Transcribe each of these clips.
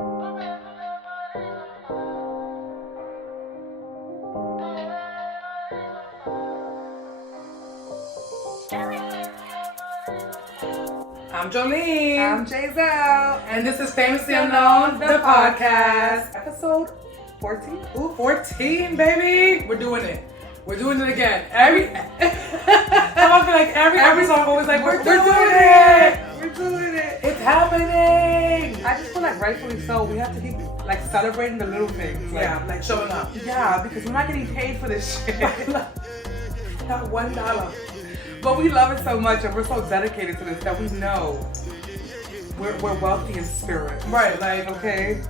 I'm Jolene. I'm Giselle. And this is Famously Unknown, the podcast. Episode 14. Ooh, 14, baby. We're doing it. We're doing it again. I feel like every episode I'm always like, we're doing it. We're doing it. It's happening. I just feel like rightfully so. We have to keep like celebrating the little things. Like showing up. Yeah, because we're not getting paid for this shit. Not $1. But we love it so much and we're so dedicated to this that we know we're wealthy in spirit. Right, like, okay.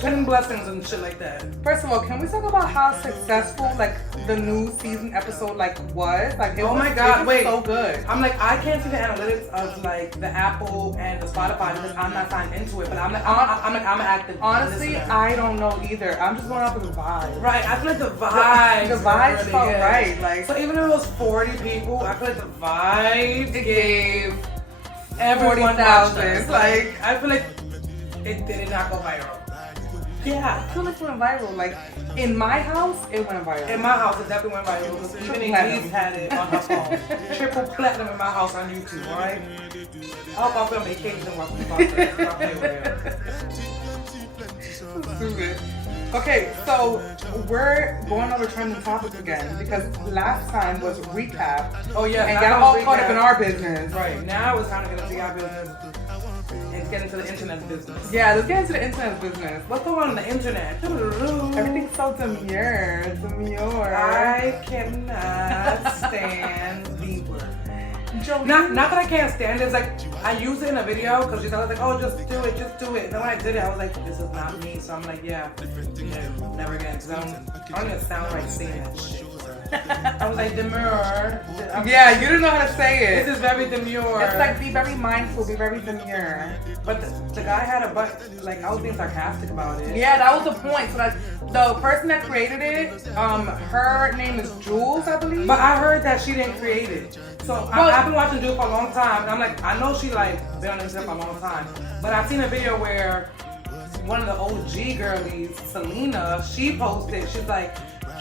twin blessings and shit like that. First of all, can we talk about how successful like the new season episode like was? Like, Oh my God, wait. so good. I'm like, I can't see the analytics of like the Apple and the Spotify because I'm not signed into it. But I'm an active Honestly, listener. I don't know either. I'm just going off of the vibe. Right, I feel like the vibes. The vibes really felt good. right. Like, So even if it was 40 people, I feel like the vibes it gave everyone 40,000. watched us. Like, I feel like it did not go viral. Yeah. I feel like it went viral. Like, in my house, it went viral. In my house, it definitely went viral. Because even Elise had it on her phone. Triple platinum in my house on YouTube, alright? I hope I'll be on vacation and watch the podcast. I'll play with it. Stupid. Okay, so we're going over trending topics again because last time was recap. Oh yeah, And that got was all caught recap. up in our business. Right, now it's time to get into our business and get into the internet business. Yeah, let's get into the internet business. What's going on the internet? Everything's so demure. I cannot stand the word. Jolene. Not that I can't stand it. It's like I use it in a video because she's always like, "Oh, just do it." And then when I did it, I was like, "This is not me." So I'm like, "Yeah, never again." Because I don't even sound right saying that shit. I was like, demure. Yeah, you didn't know how to say it. This is very demure. It's like, be very mindful, be very demure. But the guy had a butt. Like I was being sarcastic about it. Yeah, that was the point. So that the person that created it, her name is Jules, I believe. But I heard that she didn't create it. So I've been watching Jules for a long time, and I'm like, I know she like been on the internet for a long time. But I've seen a video where one of the OG girlies, Selena, she posted. She's like,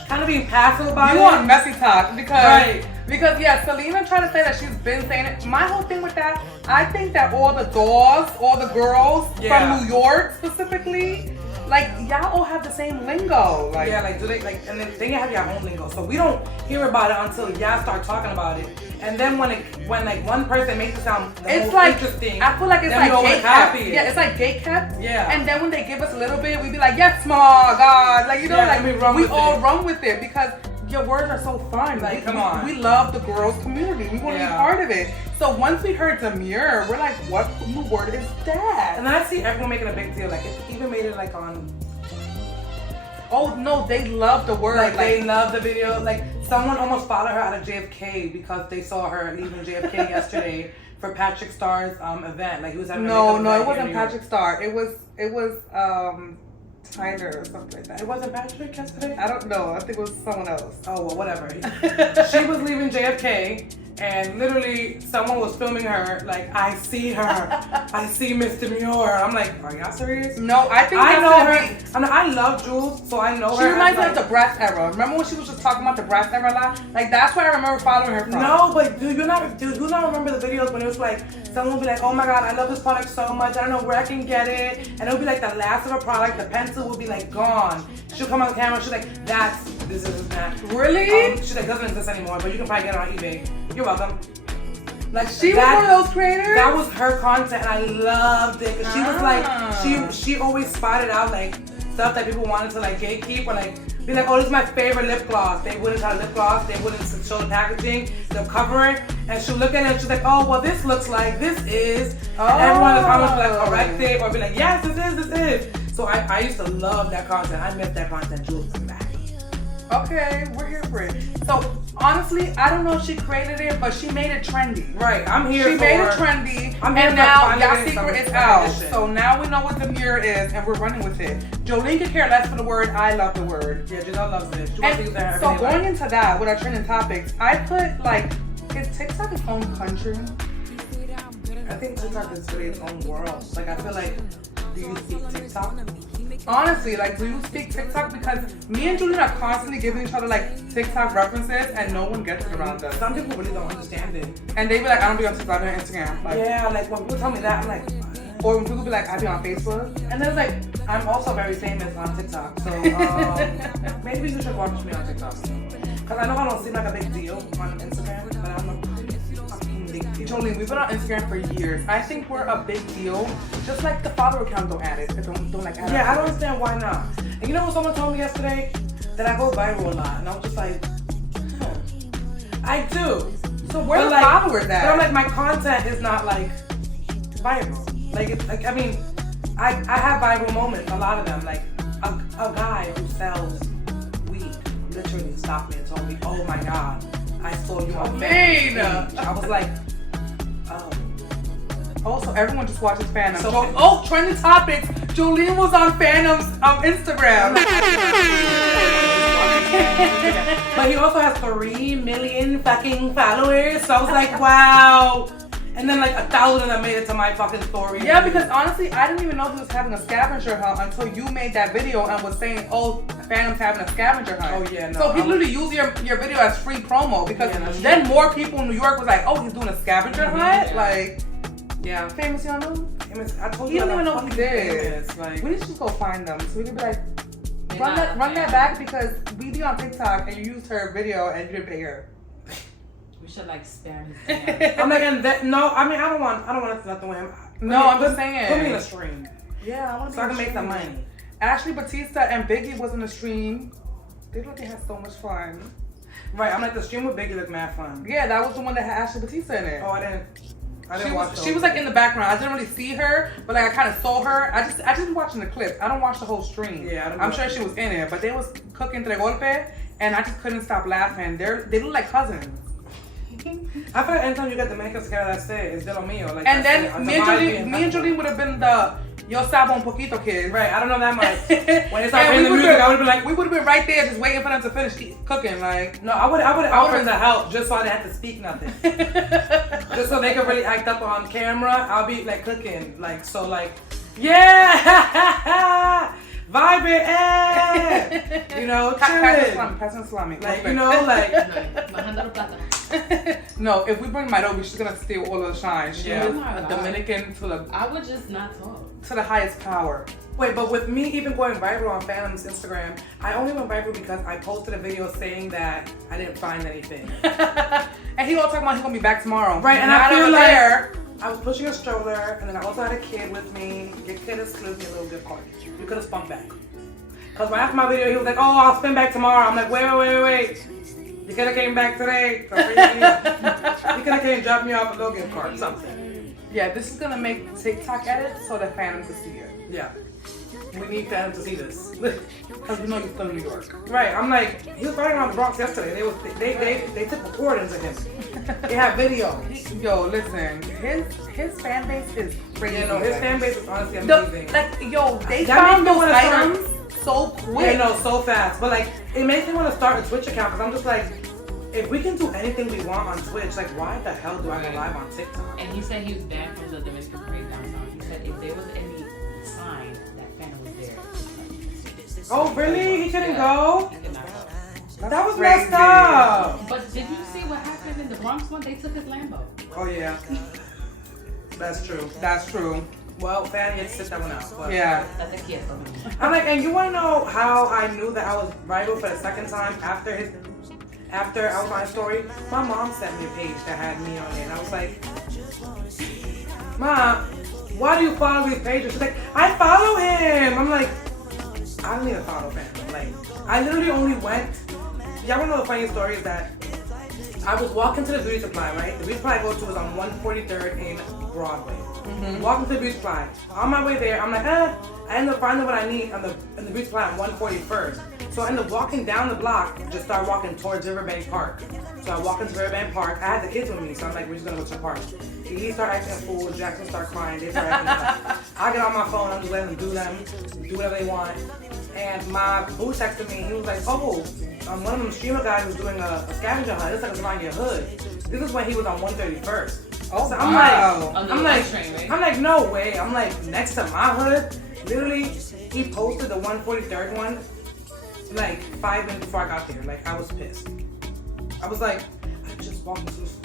kind of being passive about it. You want messy talk because Right. because yeah, Selena tried to say that she's been saying it. My whole thing with that, I think that all the dolls, all the girls Yeah. from New York specifically, like y'all all have the same lingo. Like, yeah, like do they like, and then they have your own lingo, so we don't hear about it until y'all start talking about it. And then when like one person makes it sound the it's most like interesting, I feel like it's then like we always gate copy kept. it. Yeah, it's like gate kept. Yeah. And then when they give us a little bit, we be like, yes, small God, like you know, Yeah, like and we run we with all it. run with it because your words are so fun. Like, come on. We love the girls community. We want to be Yeah. part of it. So once we heard demure, we're like, what new word is that? And then I see everyone making a big deal. Like it even made it like on. Oh no, they love the word. Like they love the video. Like someone almost followed her out of JFK because they saw her leaving JFK yesterday for Patrick Starr's event. Like he was having a no, makeup it event wasn't in New York. Patrick Star. It was Tyler or something like that. It wasn't Patrick yesterday? I don't know. I think it was someone else. Oh, well, whatever. She was leaving JFK, and literally someone was filming her. Like, I see her. I see Miss Demure. I'm like, are y'all serious? No, I think I that's know gonna her. be- I mean, I love Jules, so I know She her. reminds me as, of the Bratz era. Remember when she was just talking about the Bratz era a lot? Like that's where I remember following her from. No, but do you not remember the videos when it was like someone would be like, oh my god, I love this product so much, I don't know where I can get it, and it would be like the last of a product, the pencil would be like gone. She'll come on camera, she's like, this is that. Really? She's like, doesn't exist anymore, but you can probably get it on eBay. You're welcome. Like She was one of those creators? That was her content, and I loved it because she was like, she always spotted out like stuff that people wanted to like gatekeep or like be like, oh, this is my favorite lip gloss. They wouldn't try lip gloss. They wouldn't show the packaging. They'll cover it, and she'll look at it and she's like, oh, well, this looks like this is. And everyone in the comments will like correct it or be like, yes, this is. So I used to love that content. I missed that content. Jules, come back. Okay, we're here for it. So honestly, I don't know if she created it, but she made it trendy. Right, I'm here She for made it trendy, I'm here and for now finding y'all it in secret some is out. edition. So now we know what demure is, and we're running with it. Jolene could care less for the word. I love the word. Yeah, Giselle loves it. She wants to use that in her So everyday going life. into that with our trending topics, I put like, is TikTok its own country? I think TikTok is really its own world. Like, I feel like, do you see TikTok? Honestly, like, do you speak TikTok? Because me and Julian are constantly giving each other like TikTok references, and no one gets it around us. Some people really don't understand it. And they be like, I don't be on TikTok, I'm on Instagram. Like, yeah, like when people tell me that, I'm like, or when people be like, I be on Facebook. and then it's like, I'm also very famous on TikTok, so maybe you should watch me on TikTok. Because I know I don't seem like a big deal on Instagram, but I'm a fucking big deal. Jolene, we've been on Instagram for years. I think we're a big deal. Just like the follower count don't add it. Don't like add it. Yeah, I don't understand why not. And you know what someone told me yesterday? That I go viral a lot. And I was just like, I do. So where are the followers at? But I'm like, my content is not like viral. Like, it's like, I mean, I have viral moments, a lot of them. Like, a guy who sells weed literally stopped me and told me, oh my God, I saw you on Facebook. I was like, oh. Also, everyone just watches Phantom. So, trending topics. Jolene was on Phantom's Instagram. But he also has 3 million fucking followers. So I was like, wow. And then like 1,000 of them made it to my fucking story. Yeah, because honestly, I didn't even know he was having a scavenger hunt until you made that video and was saying, oh, Phantom's having a scavenger hunt. Oh, yeah, no. So he literally used your video as free promo because then more people in New York was like, oh, he's doing a scavenger hunt? Yeah. Like, yeah. famous, y'all know? I told He you don't even know what he did. Famous. Like, we need to just go find them so we can be like, run that back because we be on TikTok and you used her video and you didn't pay her. We should like spam his DM. I'm like, and that, no, I mean, I don't want nothing with him. No, I'm just saying. Put me in a stream. Yeah, I want to So I can make some money. Ashley Batista and Biggie was in the stream. They look like they had so much fun. Right, I'm like, the stream with Biggie looked mad fun. Yeah, that was the one that had Ashley Batista in it. Oh, I didn't watch those. She was like in the background. I didn't really see her, but like I kind of saw her. I just been watching the clips. I don't watch the whole stream. Yeah, I'm sure she was in it, but they was cooking tres golpe, and I just couldn't stop laughing. They look like cousins. I feel like anytime you get Dominican together, that's it. It's de lo mío. Like, and then me and Jolene would have been the Yo Sabo un Poquito kids. Right, I don't know that much. When it's Yeah, playing the music, I would have been like, we would have been right there just waiting for them to finish cooking. Like, no, I would offer to help just so I didn't have to speak nothing. Just so they could really act up on camera. I'll be like cooking, like so, like yeah, vibing, eh. You know, chilling. Passing salami. Like you know, like no. If we bring Nairobi, she's gonna steal all of the shine. She's Yeah. a Dominican to the I would just not talk. to the highest power. Wait, but with me even going viral on Phantom's Instagram, I only went viral because I posted a video saying that I didn't find anything. And he all talking about he's gonna be back tomorrow. Right, and I feel over like there. I was pushing a stroller, and then I also had a kid with me. Your kid has slipped me a little gift card. You could have spun back. Because right after my video, he was like, oh, I'll spin back tomorrow. I'm like, wait. You could have came back today. You could have came and dropped me off a little gift card, something. Yeah, this is gonna make TikTok edits so that Phantom can see it. Yeah. We need Phantom to see this. Because we know you're still in New York. Right, I'm like, he was riding around the Bronx yesterday. They took recordings of him. They have video. Yo, listen, his fan base is crazy. Yeah, no, his fan base is honestly amazing. They That found makes me those wanna items so quick. Yeah, no, so fast. But like, it makes me want to start a Twitch account because I'm just like, if we can do anything we want on Twitch, like, why the hell do I go live on TikTok? And he said he was banned from the Dominican Parade downtown. He said if there was any sign that Phantom was there. Oh, really? He couldn't go? He could not go. That was crazy. messed up. But did you see what happened in the Bronx one? They took his Lambo. Oh yeah, that's true. That's true. Well, Fanny had to sit that one out. But Yeah. That's a kid for me. I'm like, and you want to know how I knew that I was viral for the second time after I was on his story? My mom sent me a page that had me on it, and I was like, Mom, why do you follow these pages? She's like, I follow him. I'm like, I don't need to follow Phantom. Like, I literally only went. Y'all wanna know the funny story is that I was walking to the beauty supply, right? The beauty supply I go to is on 143rd in Broadway. Walking to the beauty supply. On my way there, I'm like, I end up finding what I need in the beauty supply on 141st. So I end up walking down the block, just start walking towards Riverbank Park. So I walk into Riverbank Park. I had the kids with me, so I'm like, we're just gonna go to the park. He start acting a fool, Jackson start crying, they start acting up. I get on my phone, I'm just letting them do whatever they want. And my boo texted me, he was like, oh, one of them streamer guys was doing a scavenger hunt. It's like it's around your hood. This is when he was on 131st. Oh, so wow. On the train, right? I'm like, no way. I'm like, next to my hood, literally He posted the 143rd one like 5 minutes before I got there. Like, I was pissed. I was like, I just walked into this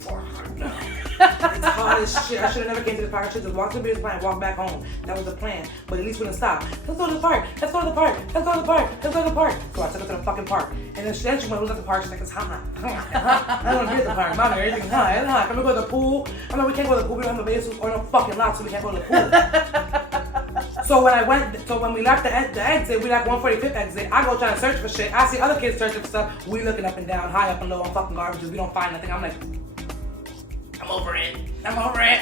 fucking now. It's hot as shit. I should have never came to the park. I should just walk to the business plan and walk back home. That was the plan. But at least we didn't stop. Let's go to the park. Let's go to the park. Let's go to the park. Let's go to the park. So I took her to the fucking park. And then she went, who's at the park? She's like, it's hot. I don't want to be at the park. Mama, everything's hot. It's hot. Can we go to the pool? I'm like, we can't go to the pool. We don't have a bathroom or no fucking lot, so we can't go to the pool. So when we left the exit, we left 145th exit. I go trying to search for shit. I see other kids searching for stuff. We looking up and down, high up and low on fucking garbages. We don't find nothing. I'm like, I'm over it. I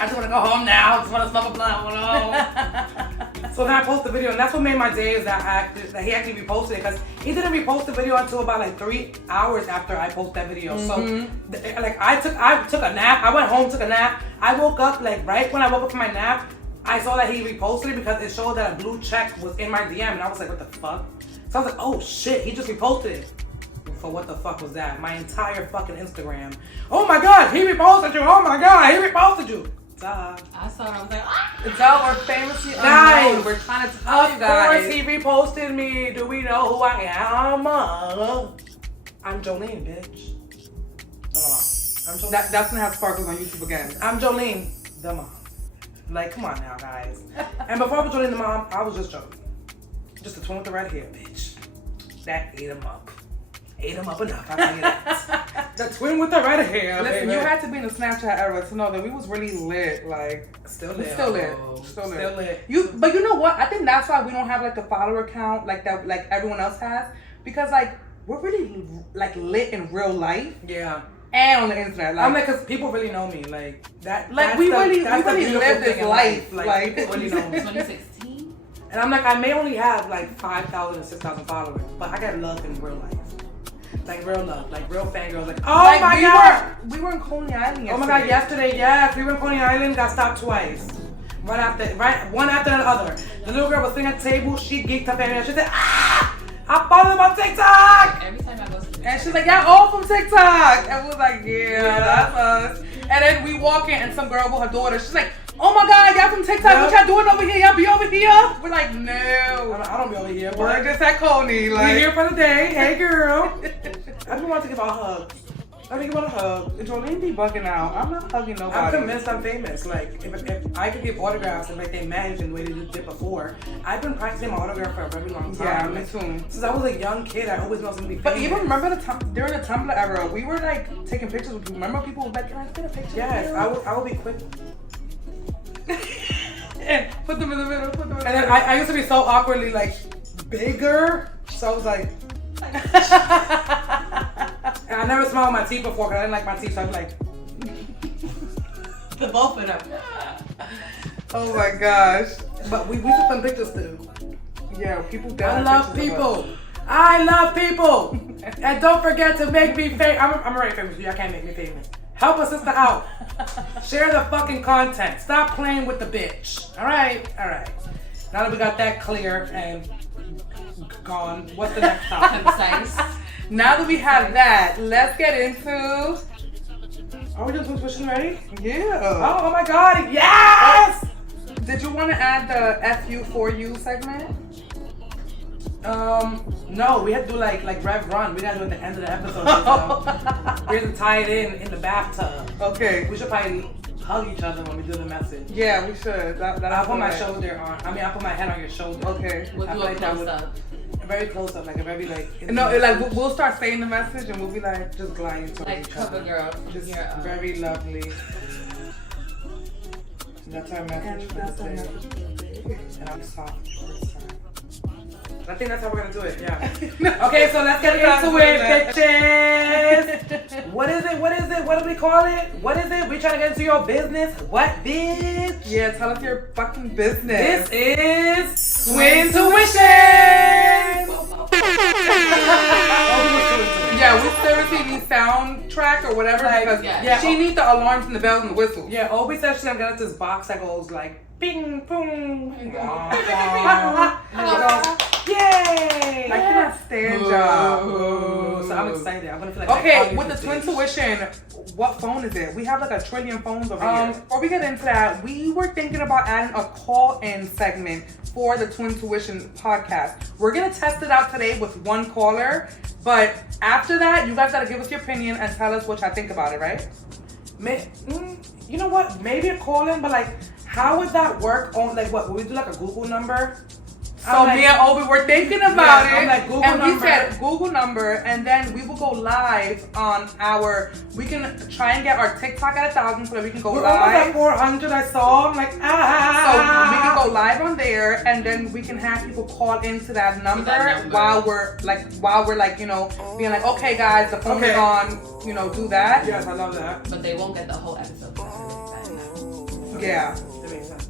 just want to go home now. I just want to smoke a blunt. I want to go home. So then I posted the video, and that's what made my day is that he actually reposted it, because he didn't repost the video until about like 3 hours after I posted that video. So like I took a nap. I went home, took a nap. I woke up like right when I woke up from my nap. I saw that he reposted it because it showed that a blue check was in my DM, and I was like, what the fuck? So I was like, oh shit, he just reposted it. So what the fuck was that? My entire fucking Instagram. Oh my god, he reposted you. Oh my god, he reposted you. Duh. I saw it. I was like, ah. Duh, we're famously unknown. We're trying to tell you guys. Of course he reposted me. Do we know who I am? I'm Jolene, bitch. I'm Jolene. That's gonna have sparkles on YouTube again. I'm Jolene, the mom. Like, come on now, guys. And before I was Jolene the mom, I was just Jolene. Just the twin with the red hair, bitch. That ate him up. Ate him up enough, I'll tell you that. The twin with the red hair. Listen, baby. you had to be in the Snapchat era to know that we was really lit. Like, Still lit. Still lit. Still lit. But you know what? I think that's why we don't have like the follower count like that, like everyone else has, because like we're really like lit in real life. Yeah. And on the internet, like, I'm like, cause people really know me, like that. like we really live this in life, like people really know me. 2016. And I'm like, I may only have like 5,000 or 6,000 followers, but I got love in real life, like real love, like real fangirls. Like, oh like, my god, we were in Coney Island yesterday. oh my god, yesterday, yes, we were in Coney Island, got stopped twice, one after the other. The little girl was sitting at the table, she geeked up at me, and she said, ah, I followed them on TikTok. Every time I go to the And she's like, y'all all from TikTok. And we was like, yeah, that's us. And then we walk in and some girl with her daughter, she's like, oh my god, y'all from TikTok, what y'all doing over here? Y'all be over here? We're like, no. I don't be over here. We're just at Coney. Like, we here for the day. Hey girl. I've been wanting to give her a hug. I think you want a hug. Jolene be bugging out. I'm not hugging nobody. I'm convinced I'm famous. Like, if I could give autographs and like they managed in the way they did before, I've been practicing my autograph for a very long time. Yeah, me too. Since I was a young kid, I always wanted to be famous. But even remember during the Tumblr era, we were like taking pictures with people. Remember people would be like, can I get a picture? Yes, I would be quick. And put them in the middle. And then I used to be so awkwardly like bigger, so I was like. And I never smiled my teeth before because I didn't like my teeth, so I was like, the both of them. Oh my gosh. But we took some pictures too. Yeah, people. I love people. I love people. And don't forget to make me famous. I'm already famous. Y'all can't make me famous. Help a sister out. Share the fucking content. Stop playing with the bitch. All right. Now that we got that clear and gone, what's the next topic? Concise. Now that we have that, let's get into. Are we doing some switching ready? Yeah. Oh my god, yes! Did you want to add the FU for you segment? No, we had to do like Rev Run. We gotta do it at the end of the episode. We have to tie it in the bathtub. Okay. We should probably hug each other when we do the message. Yeah, we should. I'll put my shoulder on. I'll put my head on your shoulder. Okay. We'll do a close up. Very close up, like a very like. No, like we'll start saying the message and we'll be like just gliding towards Like each cover other. girl. Just Your, very lovely. That's our message for the day. And I'm soft this time. I think that's how we're gonna do it. Yeah. Okay, so let's get into it, bitches. What is it? What do we call it? What is it? We trying to get into your business? What, bitch? Yeah, tell us your fucking business. This is Twin Tuition. Yeah, we still receiving soundtrack or whatever because yeah. she needs the alarms and the bells and the whistles. Yeah, Obi said she's gonna get us this box that goes like bing, boom, yay! I cannot stand y'all. So I'm excited. I'm gonna feel like okay, with the Twin Tuition, what phone is it? We have like a trillion phones over here. Before we get into that, we were thinking about adding a call-in segment for the Twin Tuition podcast. We're gonna test it out today with one caller, but after that, you guys gotta give us your opinion and tell us what y'all think about it, right? You know what? Maybe a call-in, but like, how would that work on, like, what, would we do like a Google number? So me and Obi were thinking about it, like, Google and number. we said Google number, and then we will go live on we can try and get our TikTok at 1,000 so that we can go We're live. almost at 400, I saw. I'm like, So we can go live on there, and then we can have people call into that number, while we're like, you know, being like, okay guys, the phone is on, you know, do that. Yes, I love that. But they won't get the whole episode. Yeah. That makes sense.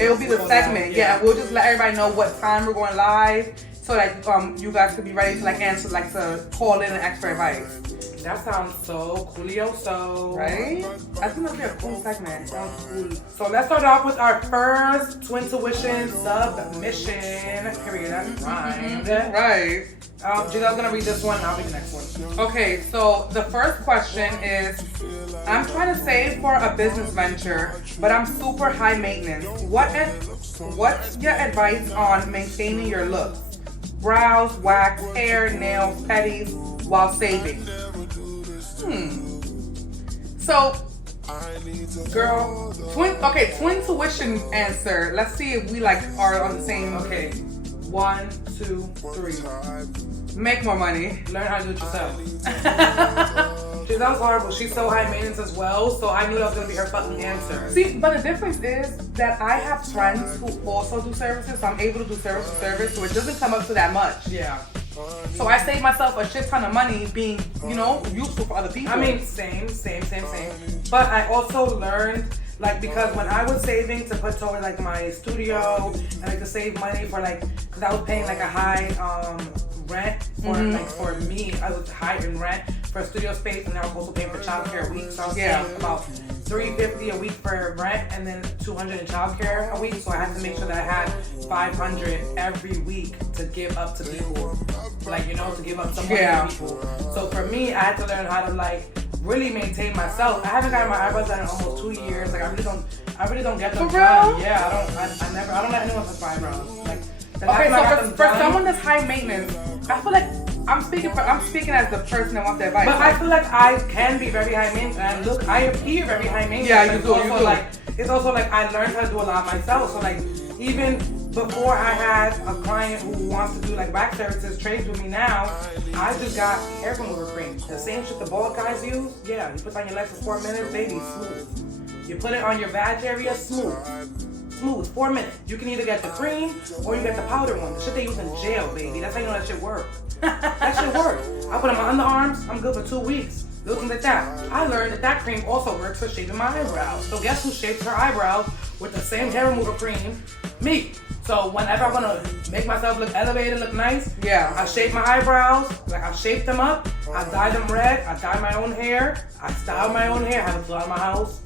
It'll be the segment, yeah. We'll just let everybody know what time we're going live, so that you guys could be ready to like answer, like to call in and ask for advice. That sounds so coolio, right? I think that'll be a cool segment. Sounds cool. So let's start off with our first Twin Tuition submission. Period. That's rhymed. Right. Giselle's gonna read this one. I'll read the next one. Okay, so the first question is, I'm trying to save for a business venture, but I'm super high maintenance. What's your advice on maintaining your looks? Brows, wax, hair, nails, petties, while saving? So, girl, twin tuition answer. Let's see if we like are on the same. Okay, 1, 2, 3. Make more money. Learn how to do it yourself. Giselle's horrible. She's so high maintenance as well, so I knew that was gonna be her fucking answer. See, but the difference is that I have friends who also do services, so I'm able to do service to service, so it doesn't come up to that much. Yeah. So I save myself a shit ton of money being, you know, useful for other people. I mean, same. But I also learned, like, because when I was saving to put toward like my studio and like to save money for like, because I was paying like a high rent for like for me, I was high in rent for a studio space, and I was also paying for childcare a week. So I was paying about $350 a week for rent and then $200 in childcare a week. So I had to make sure that I had $500 every week to give up to people, like, you know, to give up some money to people. So for me, I had to learn how to like really maintain myself. I haven't gotten my eyebrows done in almost 2 years. Like I really don't get them done. Yeah, I don't let anyone touch my eyebrows. Like, okay, so for someone that's high maintenance, I feel like I'm speaking as the person that wants the advice. But I feel like I can be very high maintenance, and look, I appear very high maintenance. Yeah, you do. Like, it's also like I learned how to do a lot myself. So like, even before I had a client who wants to do like wax services, trades with me now, I just got hair remover cream. The same shit the bald guys use. Yeah, you put it on your legs for 4 minutes, baby, smooth. You put it on your vag area, smooth, 4 minutes. You can either get the cream or you get the powder one. The shit they use in jail, baby. That's how you know that shit works. That shit works. I put it on my underarms. I'm good for 2 weeks. Looking at that. I learned that cream also works for shaving my eyebrows. So guess who shapes her eyebrows with the same hair remover cream? Me. So whenever I want to make myself look elevated, look nice, I shape my eyebrows. Like I shape them up. I dye them red. I dye my own hair. I style my own hair. I have it out of my house.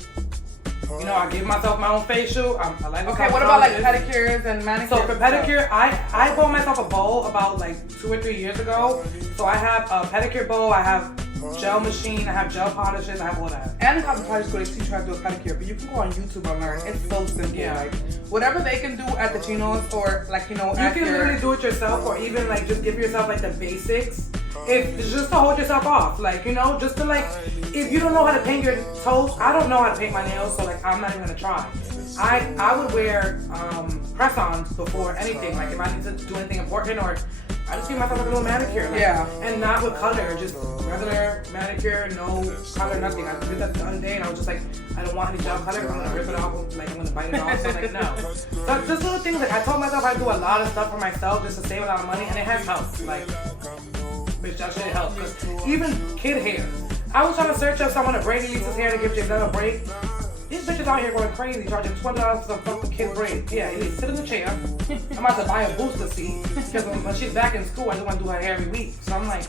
You know, I give myself my own facial. I like. Okay, what about like pedicures and manicures? So for pedicure, I bought myself a bowl about like 2 or 3 years ago. So I have a pedicure bowl. I have gel machine. I have gel polishes. I have all that. And the cosmetology school, they teach you how to do a pedicure, but you can go on YouTube and learn. It's so simple. Yeah. Like whatever they can do at the chinos or like, you know, you can literally do it yourself, or even like just give yourself like the basics. If just to hold yourself off, like, you know, just to like, if you don't know how to paint your toes, I don't know how to paint my nails, so like I'm not even gonna try. I would wear press-ons before anything. Like if I need to do anything important, or I just give myself like a little manicure. Like, and not with color, just regular manicure, no color, nothing. I did that the other day and I was just like, I don't want any gel color. I'm gonna rip it off, like I'm gonna bite it off. So like no. So just little things, like I told myself I do a lot of stuff for myself just to save a lot of money, and it has helped. Like, bitch, that shit helped. Cause even kid hair. I was trying to search up someone to braid Elisa's hair to give Giselle a break. These bitches out here going crazy, charging $20 for some fucking kid braid. Yeah, Elise, sit in the chair. I'm about to buy a booster seat because when she's back in school, I just want to do her hair every week. So I'm like,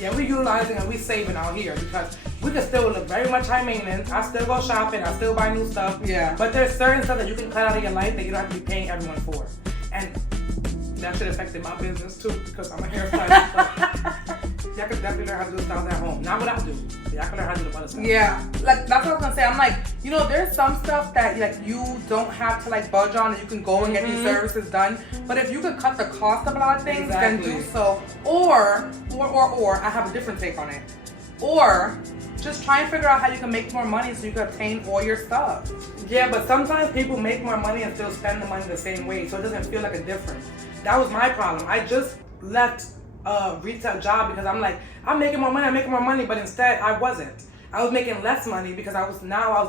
yeah, we're utilizing and we're saving out here because we can still look very much high maintenance. I still go shopping. I still buy new stuff. Yeah. But there's certain stuff that you can cut out of your life that you don't have to be paying everyone for. And that shit affected my business too because I'm a hairstylist. So y'all can definitely learn how to do styles at home. Not what I do. But y'all can learn how to do the other stuff. Yeah, like that's what I was gonna say. I'm like, you know, there's some stuff that like you don't have to like budge on, and you can go and get these services done. But if you could cut the cost of a lot of things, then do so. Or I have a different take on it. Or just try and figure out how you can make more money so you can obtain all your stuff. Yeah, but sometimes people make more money and still spend the money the same way, so it doesn't feel like a difference. That was my problem. I just left a retail job because I'm like, I'm making more money, but instead I wasn't. I was making less money because I was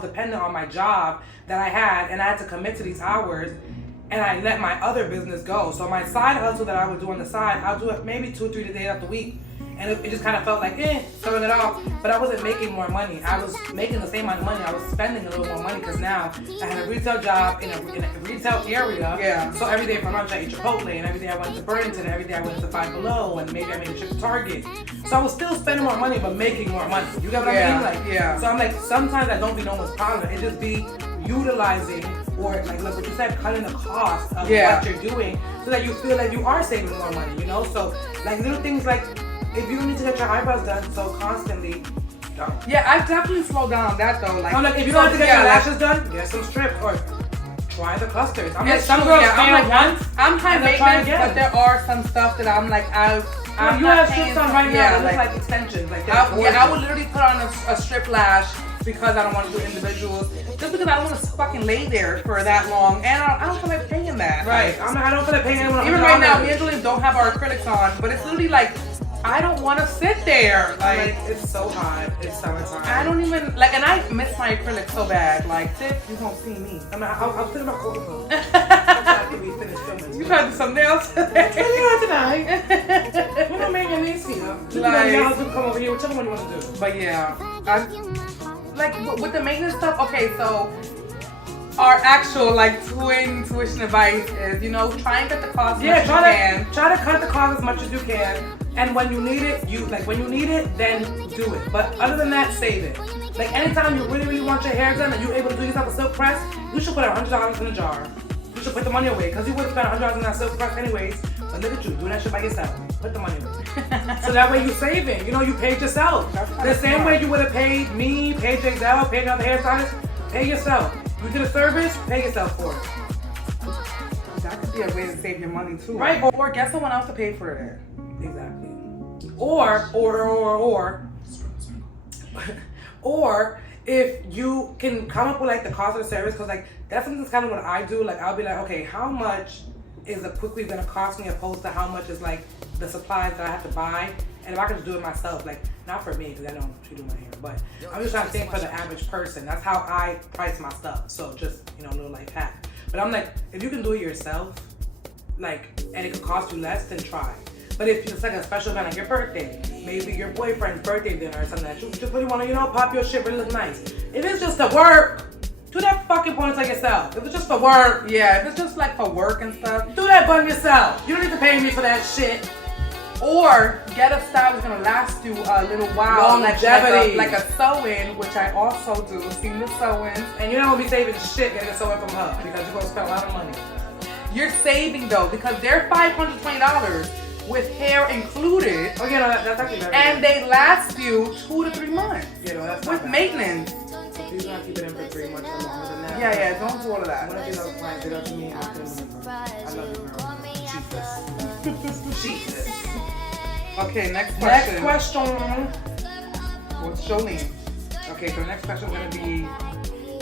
dependent on my job that I had, and I had to commit to these hours, and I let my other business go. So my side hustle that I would do on the side, I'll do it maybe 2 or 3 days out the week. And it just kind of felt like, throwing it off. But I wasn't making more money. I was making the same amount of money. I was spending a little more money because now I had a retail job in a retail area. Yeah. So every day for lunch I ate Chipotle, and every day I went to Burlington, and every day I went to Five Below, and maybe I made a trip to Target. So I was still spending more money, but making more money. You get what I mean? Like, yeah. So I'm like, sometimes I don't be knowing what's problem. It just be utilizing or like what you said, cutting the cost of what you're doing so that you feel like you are saving more money, you know? So like little things like, if you need to get your eyebrows done so constantly, don't. Yeah, I definitely slowed down on that though. Like, so like if you want to get your lashes done, get some strips or try the clusters. I'm like, some girls fail once. I'm high maintenance, but there are some stuff that I'm like, I'm you not have strips on right now. They look like extensions. Like I would literally put on a strip lash because I don't want to do individuals. Just because I don't want to fucking lay there for that long, and I don't feel like paying that. Right. I don't feel like paying anyone. Even right now, me and Julian don't have our acrylics on, but it's literally like, I don't want to sit there. Like it's so hot. It's summertime. I don't even like, and I miss my acrylic so bad. Like, Tiff, you won't see me. I'll sit in my coat. After we finish filming. You trying to do something else today? Tonight. We're gonna make your niece here. Like, y'all can come over here. Whichever one you want to do. But yeah, like with the maintenance stuff. Okay, so our actual like tuition advice is, you know, try and get the cost. Try to cut the cost as much as you can. And when you need it, then do it. But other than that, save it. Like anytime you really want your hair done and you're able to do yourself a silk press, you should put $100 in a jar. You should put the money away because you would have spent $100 in that silk press anyways. But look at you doing that shit by yourself. Put the money away. So that way you saving. You know, you paid yourself. The same way you would have paid me, paid Giselle, paid another hairstylist. Pay yourself. You did a service, pay yourself for it. That could be a way to save your money too, right? Or get someone else to pay for it. Exactly. Or if you can come up with like the cost of the service, because like that's kind of what I do. Like I'll be like, okay, how much is a quick weave gonna cost me opposed to how much is like the supplies that I have to buy? And if I can just do it myself, like not for me because I don't do my hair, but I'm just trying to think for the average person. That's how I price my stuff. So just, you know, a little life hack. But I'm like, if you can do it yourself, like, and it could cost you less, then try. But if it's like a special event, like your birthday, maybe your boyfriend's birthday dinner or something that you just really want to, you know, pop your shit, really look nice. If it's just to work, do that fucking ponytail yourself. If it's just for work, if it's just like for work and stuff, do that bun yourself. You don't need to pay me for that shit. Or get a style that's gonna last you a little while, longevity, like a sew-in, which I also do. Seen the sew-ins, and you're not gonna be saving shit getting a sew-in from her because you're gonna spend a lot of money. You're saving though because they're $520 with hair included. Oh yeah, no, that's actually better. And they last you 2 to 3 months. Yeah, no, that's with maintenance. So please don't keep it in for 3 months or longer than that. Yeah, don't do all of that. One of these other clients did that to me. I couldn't remember. I love you, girl. Jesus. Okay, next question. What's Jolene? Okay, so the next question is going to be,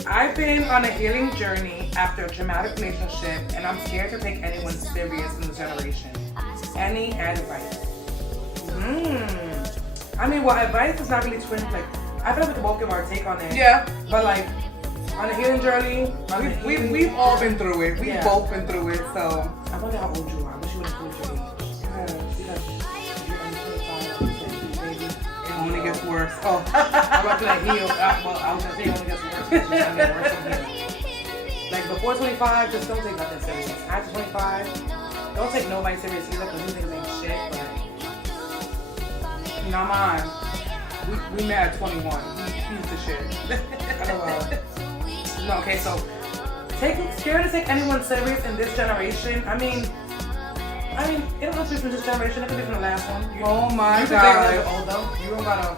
I've been on a healing journey after a traumatic relationship and I'm scared to take anyone serious in this generation. Any advice? I mean, well, advice is not really twin. Like, I feel like we can both give our take on it. Yeah. But like, on a healing journey, we've all been through it. We've both been through it, so. I wonder how old you are. I wish you would have told your age. It only gets worse. Oh. I'm about to like heal. Well, I was gonna say it only gets worse. It's gonna get worse from here. Like before 25, just don't take nothing serious. After 25, don't take nobody serious either because you niggas ain't shit. But not mine. We met at 21. He's the shit. No, okay, so scared to take anyone serious in this generation. I mean, I mean, it don't have to be from this generation. It could be from the last one. Oh my you God. You can date a little older. You don't gotta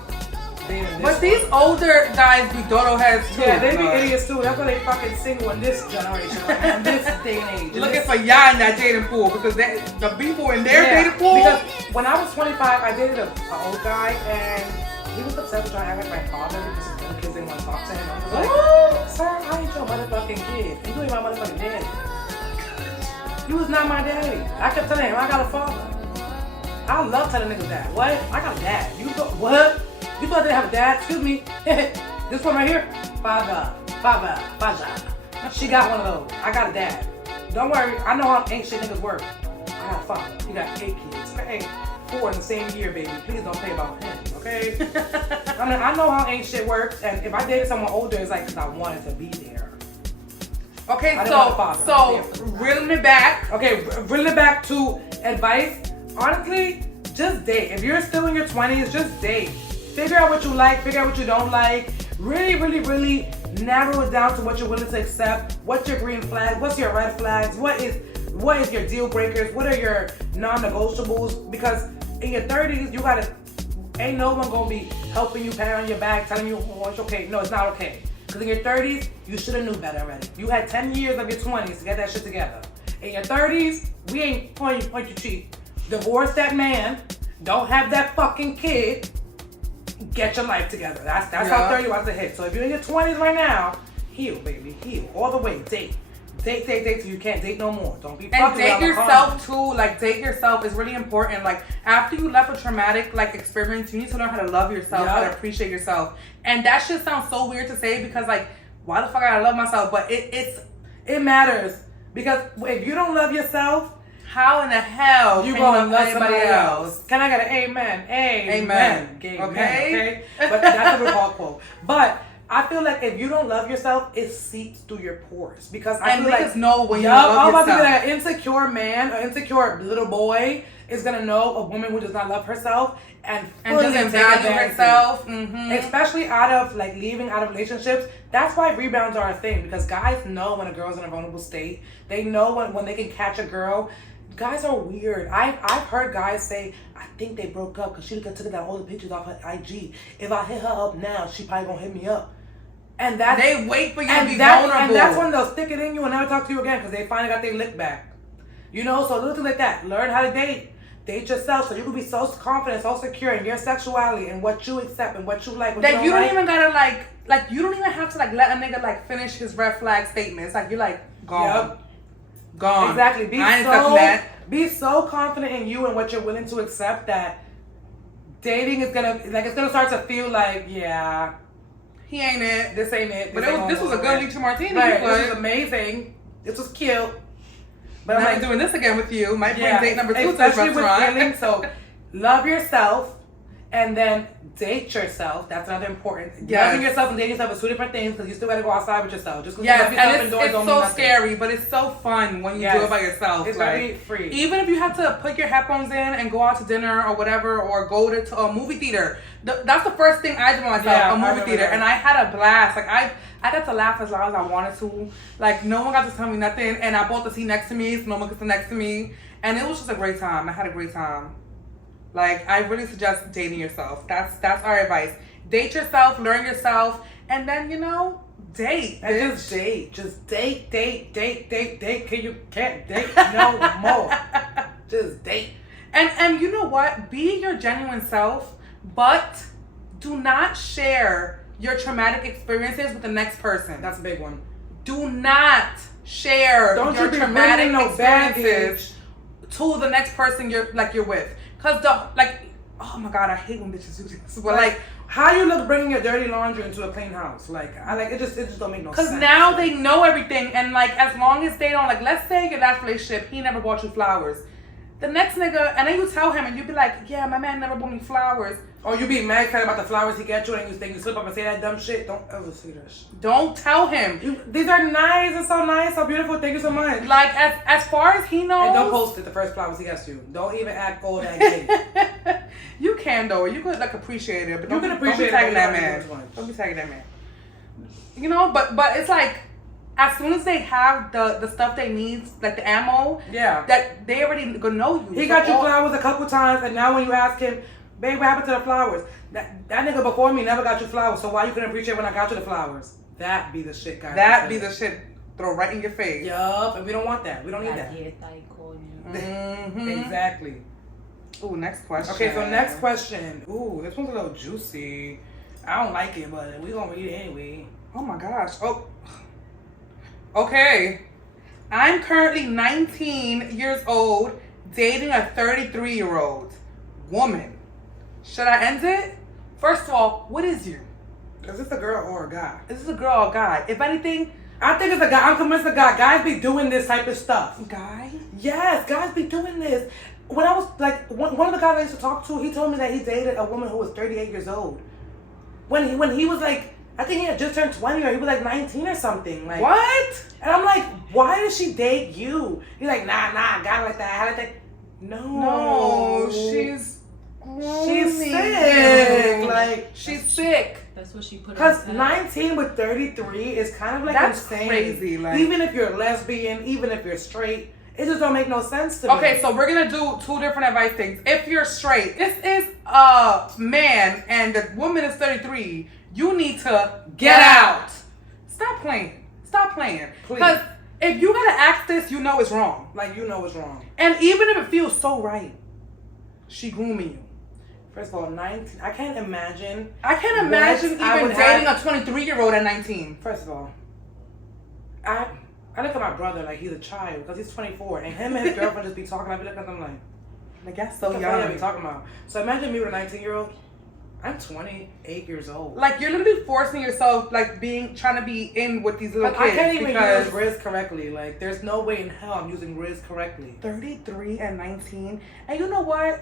date in this But one. these older guys be dodo heads too. Yeah, they be Lord. idiots too. That's why they fucking single in this generation, right now, in this day and age. Looking for y'all in that dating pool because the people in their dating pool. Because when I was 25, I dated an old guy and he was obsessed with trying to act like my father because his other kids didn't want to talk to him. I was like, sir, I ain't your motherfucking kid. And you ain't my motherfucking daddy. You was not my daddy. I kept telling him, I got a father. I love telling niggas that. What? I got a dad. You thought, what? You thought I didn't have a dad? Excuse me. This one right here? Father. She got one of those. I got a dad. Don't worry. I know how ain't shit niggas work. I got a father. You got 8 kids. Hey, 4 in the same year, baby. Please don't play about him, okay? I mean, I know how ain't shit works. And if I dated someone older, it's like because I wanted to be there. Okay, I didn't have a father. so reeling it back. Okay, reeling it back to advice. Honestly, just date. If you're still in your 20s, just date. Figure out what you like, figure out what you don't like. Really, really, really narrow it down to what you're willing to accept. What's your green flags? What's your red flags? What is your deal breakers? What are your non-negotiables? Because in your 30s, you gotta, ain't no one gonna be helping you, patting on your back, telling you, oh, it's okay. No, it's not okay. Because in your 30s, you should have knew better already. You had 10 years of your 20s to get that shit together. In your 30s, we ain't point your cheek. Divorce that man. Don't have that fucking kid. Get your life together. That's how 30 wants to hit. So if you're in your 20s right now, heal, baby. Heal. All the way. Date. Date till you can't date no more. Don't be fucking And date yourself too. Like, date yourself is really important. Like, after you left a traumatic like experience, you need to learn how to love yourself, how to appreciate yourself. And that shit sounds so weird to say because like, why the fuck I love myself? But it matters. Because if you don't love yourself, how in the hell you can gonna love love anybody somebody else? else? Can I get an amen? Amen. Okay? But that's a RuPaul quote. But I feel like if you don't love yourself, it seeps through your pores. Because I feel like know when you love I'm about yourself. to be like an insecure man, an insecure little boy is gonna know a woman who does not love herself and doesn't value herself. Mm-hmm. Especially out of like leaving out of relationships. That's why rebounds are a thing, because guys know when a girl's in a vulnerable state. They know when they can catch a girl. Guys are weird. I've heard guys say, I think they broke up because she took down all the pictures off her IG. If I hit her up now, she probably gonna hit me up. And that they wait for you to be vulnerable. And that's when they'll stick it in you and never talk to you again because they finally got their lick back. You know, so little things like that. Learn how to date. Date yourself so you can be so confident, so secure in your sexuality and what you accept and what you like. What that you don't even gotta like you don't even have to like let a nigga like finish his red flag statements. Like you're like gone. Yep. Gone. Exactly. Be so confident in you and what you're willing to accept that dating is gonna start to feel like, yeah, he ain't it. This ain't it. But this was a good Leech Martini. Right. This was amazing. This was cute. But I'm not doing this again with you. Might bring date number 2 to the especially restaurant. with feeling. So love yourself and then date yourself. That's another important. Yes. Loving yourself and dating yourself is 2 different things because you still gotta go outside with yourself. Just because yes, you love yourself and indoors it's don't mean so nothing. scary, but it's so fun when you do it by yourself. It's like, very free. Even if you have to put your headphones in and go out to dinner or whatever, or go to a movie theater. That's the first thing I did by myself, a movie theater. And I had a blast. Like I got to laugh as loud as I wanted to. Like no one got to tell me nothing. And I bought the seat next to me so no one could sit next to me. And it was just a great time. I had a great time. Like I really suggest dating yourself. That's our advice. Date yourself, learn yourself, and then date. And just date. Just date. You can't date no more. Just date. And you know what? Be your genuine self, but do not share your traumatic experiences with the next person. That's a big one. Do not share your traumatic experiences to the next person you're with. Cause oh my god, I hate when bitches do this. But how you look bringing your dirty laundry into a clean house? It just don't make no sense. Cause now they know everything, and as long as they don't let's say your last relationship, he never bought you flowers. The next nigga, and then you tell him, and you be like, yeah, my man never bought me flowers. Or you be mad about the flowers he got you, and you think you slip up and say that dumb shit. Don't ever say that shit. Don't tell him. These are nice. It's so nice, so beautiful. Thank you so much. As far as he knows. And don't post it. The first flowers he gets you. Don't even act all that gay. You can though. You could appreciate it, but don't be tagging that man. Don't be tagging that man. But it's as soon as they have the stuff they need, like the ammo, that they already gonna know you. He got you flowers a couple times, and now when you ask him, babe, what happened to the flowers? That nigga before me never got you flowers, so why you couldn't appreciate when I got you the flowers? That be the shit, guys. That be the shit. Throw right in your face. Yup, and we don't want that. We don't need that. Exactly. Ooh, next question. Okay, so next question. Ooh, this one's a little juicy. I don't like it, but we gonna read it anyway. Oh my gosh. Oh. Okay. I'm currently 19 years old, dating a 33-year-old woman. Should I end it? First of all, what is you? Is this a girl or a guy? Is this a girl or a guy? If anything, I think it's a guy. I'm convinced a guy. Guys be doing this type of stuff. Guy? Yes, guys be doing this. When I was like, one of the guys I used to talk to, he told me that he dated a woman who was 38 years old. When he was like, I think he had just turned 20 or he was like 19 or something. Like what? And I'm like, why does she date you? He's like, nah, a guy like that. I like that. No, she's sick. Like she's sick. That's what she put. Because 19 with 33 is kind of like that's insane. Crazy. Like even if you're lesbian, even if you're straight, it just don't make no sense to me. Okay, so we're gonna do two different advice things. If you're straight, this is a man and the woman is 33. You need to get out. Stop playing. Stop playing. Because if you gotta ask this, you know it's wrong. Like you know it's wrong. And even if it feels so right, she grooming you. First of all, 19. I can't imagine even dating a 23-year-old at 19. First of all, I look at my brother like he's a child because he's 24, and him and his girlfriend just be talking. I be looking at them like that's so what young. What be talking about? So imagine me with a 19-year-old. I'm 28 years old. Like you're literally forcing yourself, like trying to be in with these little kids. I can't even use Riz correctly. Like there's no way in hell I'm using Riz correctly. 33 and 19, and you know what?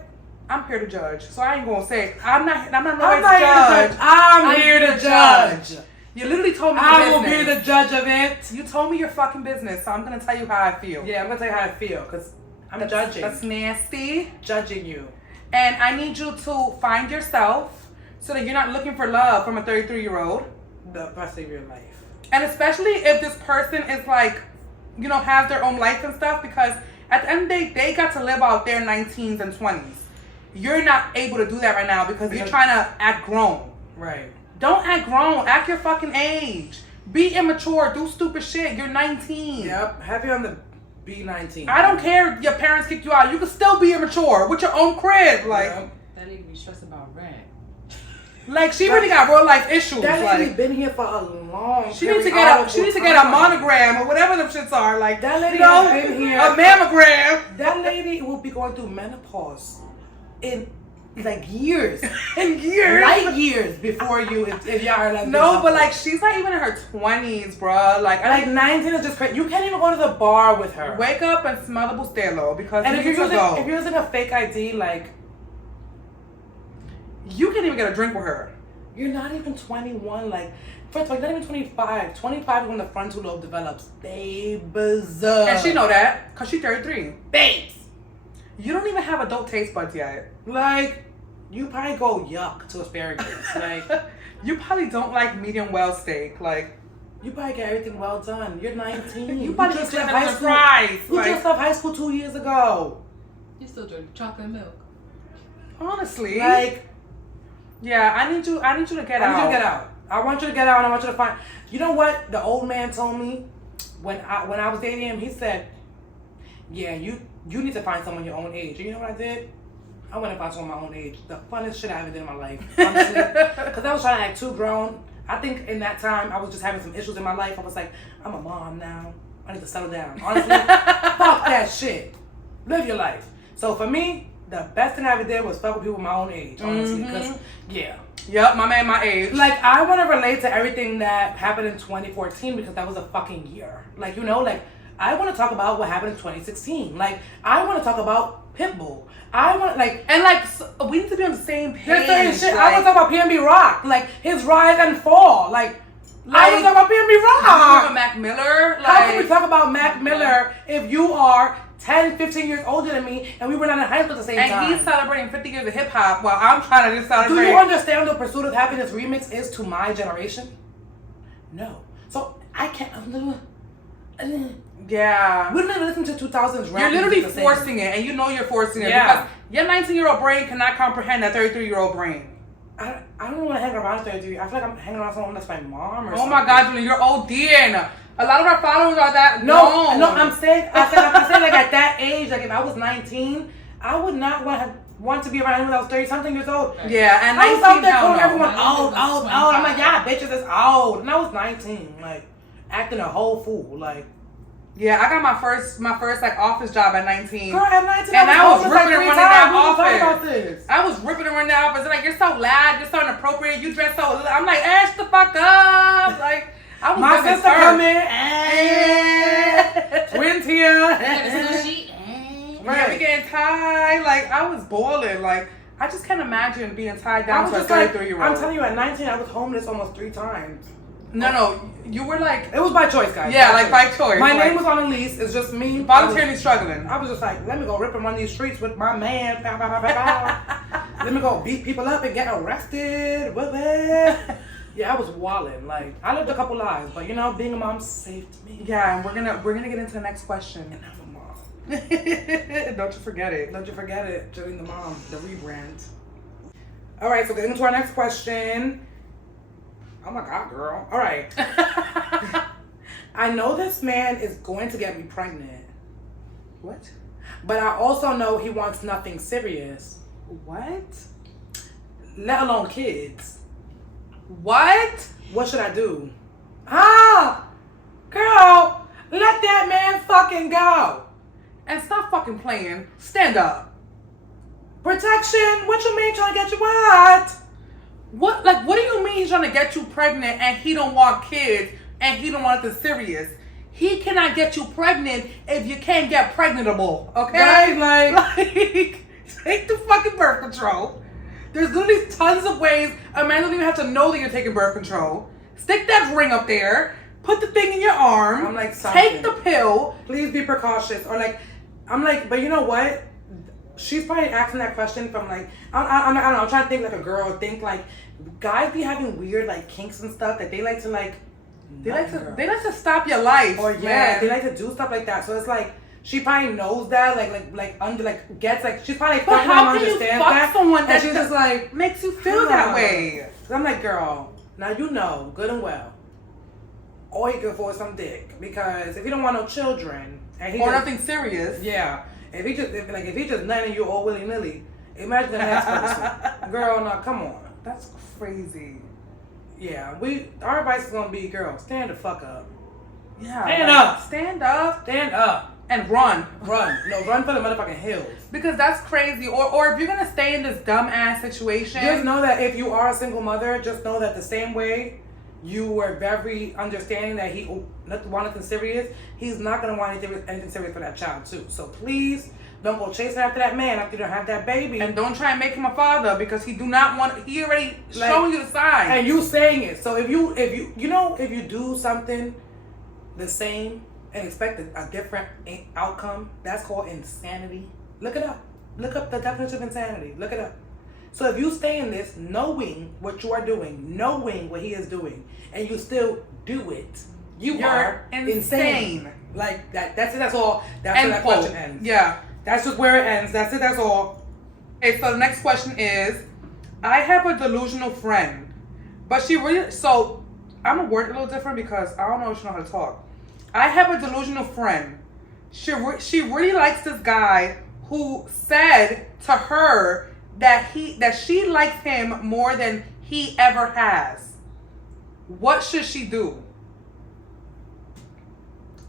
I'm here to judge, so I ain't gonna say I'm not here to judge. I'm here to judge. You literally told me I will be the judge of it. You told me your fucking business, so I'm gonna tell you how I feel. Yeah, I'm gonna tell you how I feel because I'm judging. That's nasty. Judging you. And I need you to find yourself so that you're not looking for love from a 33-year-old. The rest of your life. And especially if this person is like, you know, has their own life and stuff, because at the end of the day, they got to live out their 19s and 20s. You're not able to do that right now because you're trying to act grown. Right. Don't act grown. Act your fucking age. Be immature. Do stupid shit. You're 19. Yep. Have you on the B19. I don't care if your parents kicked you out. You can still be immature with your own crib. Like, that lady be stressed about rent. Like she really got real life issues. That lady been here for a long. She needs to get a monogram or whatever them shits are. Like that lady has been here. A mammogram. That lady will be going through menopause in like years. In years. Light years before you if y'all are like no, but like she's not even in her 20s, bruh. Like 19 is just crazy. You can't even go to the bar with her. Wake up and smell the bustelo because and if you're using a fake ID, like you can't even get a drink with her. You're not even 21. Like, first of all, you're not even 25. 25 is when the frontal lobe develops. Babes. And she know that because she's 33. Babes. You don't even have adult taste buds yet. Like, you probably go yuck to asparagus. Like, you probably don't like medium well steak. Like, you probably get everything well done. You're 19. you probably just left high school. You just left high school 2 years ago. You still drink chocolate milk. Honestly. Like, yeah, I need you to get out. I need you to get out. I want you to get out and I want you to find. You know what the old man told me when I was dating him? He said, yeah, you need to find someone your own age. And you know what I did? I went and found someone my own age. The funnest shit I ever did in my life. Honestly. Because I was trying to act too grown. I think in that time I was just having some issues in my life. I was like, I'm a mom now. I need to settle down. Honestly, fuck that shit. Live your life. So for me, the best thing I ever did was fuck with people my own age, honestly. Because, yeah. Yep, my man, my age. Like, I want to relate to everything that happened in 2014 because that was a fucking year. Like, you know, like, I want to talk about what happened in 2016. Like, I want to talk about Pitbull. I want, like... And, like, so we need to be on the same page. There's certain shit. Like, I want to talk about PNB Rock. Like, his rise and fall. Like I want to talk about PNB Rock. How can we Mac Miller? How can we talk about Mac Miller if you are 10, 15 years older than me, and we were not in high school at the same time. And he's celebrating 50 years of hip hop while I'm trying to just celebrate. Do you understand what the Pursuit of Happiness remix is to my generation? No. So I can't. Yeah. We don't even listen to 2000s rap. You're literally music the same. forcing it, and you know you're forcing it Yeah. because your 19-year-old brain cannot comprehend that 33-year-old brain. I don't want to hang around 33. I feel like I'm hanging around someone that's my mom or Oh something. my God, Julie, you're ODing. A lot of our followers are that. No, I'm saying, I said like at that age, like if I was 19, I would not want to be around him when I was 30-something years old. Yeah, and I was out 19, there hell calling no. everyone old. I'm like, yeah, bitches, it's old. And I was 19, like acting a whole fool, like. Yeah, I got my first like office job at 19. Girl, at 19, And I was homeless ripping and three running that times. We were talking office. about this. I was ripping and running that office. They're like, you're so loud, you're so inappropriate, you dress so. I'm like, shut the fuck up. Like, I was My living sister first. come in. Twins here. Right. Yeah, we getting tied. Like, I was boiling. Like, I just can't imagine being tied I down was to a just like, 33-year-old. I'm telling you, at 19, I was homeless almost 3 times. No, you were like, It was by choice, guys. yeah, like by choice. My like, name was on a lease. It's just me. voluntarily struggling. I was just like, let me go rip and run these streets with my man. Pow, pow, pow, pow, pow. Let me go beat people up and get arrested. With it. Yeah, I was wilding. Like, I lived a couple lives, but you know, being a mom saved me. Yeah, and we're gonna get into the next question. And I'm a mom. Don't you forget it. Don't you forget it, Jillian the mom, the rebrand. All right, so getting into our next question. Oh my God, girl. All right. I know this man is going to get me pregnant, What? but I also know he wants nothing serious, What? let alone kids. What? What should I do? Girl, let that man fucking go. And stop fucking playing. Stand up. Protection? What you mean trying to get you what? What do you mean he's trying to get you pregnant and he don't want kids and he don't want it serious? He cannot get you pregnant if you can't get pregnantable, okay? Right, Like, take the fucking birth control. There's literally tons of ways a man doesn't even have to know that you're taking birth control. Stick that ring up there. Put the thing in your arm. I'm like, take the pill. Please be precautious. Or like, I'm like, but you know what? She's probably asking that question from like, I don't know, I'm trying to think like a girl, think like, guys be having weird like kinks and stuff that they like to like, They like to stop your life. or yeah, man. they like to do stuff like that. So it's like, she probably knows that, gets like, she's probably But fucking how can you understands fuck that. someone And that she's just like, makes you feel that way? So I'm like, girl, now you know good and well, all he can afford is some dick, because if he don't want no children and he Or just, nothing serious. yeah, if he just nutting you all willy nilly, imagine the next person. Girl, no, come on. That's crazy. Yeah, our advice is gonna be, girl, stand the fuck up. Yeah. Stand up. Stand up Stand up. and run. Run. No, run for the motherfucking hills. Because that's crazy. Or if you're gonna stay in this dumb ass situation. Just know that if you are a single mother, just know that the same way you were very understanding that he wanted nothing serious, he's not gonna want anything serious for that child too. So please don't go chasing after that man after you don't have that baby. And don't try and make him a father because he do not want. He already Like, showing you the sign. and you saying it. So if you if you do something the same and expect a different outcome, that's called insanity. Look it up. Look up the definition of insanity. Look it up. So if you stay in this knowing what you are doing, knowing what he is doing, and you still do it, you're insane. Like that. That's it. That's all. That's where that question ends. Yeah. That's just where it ends. That's it. That's all. Okay, so the next question is, I have a delusional friend, but she really, so I'm gonna word it a little different because I don't know if you know how to talk. I have a delusional friend. She really likes this guy who said to her that she likes him more than he ever has. What should she do?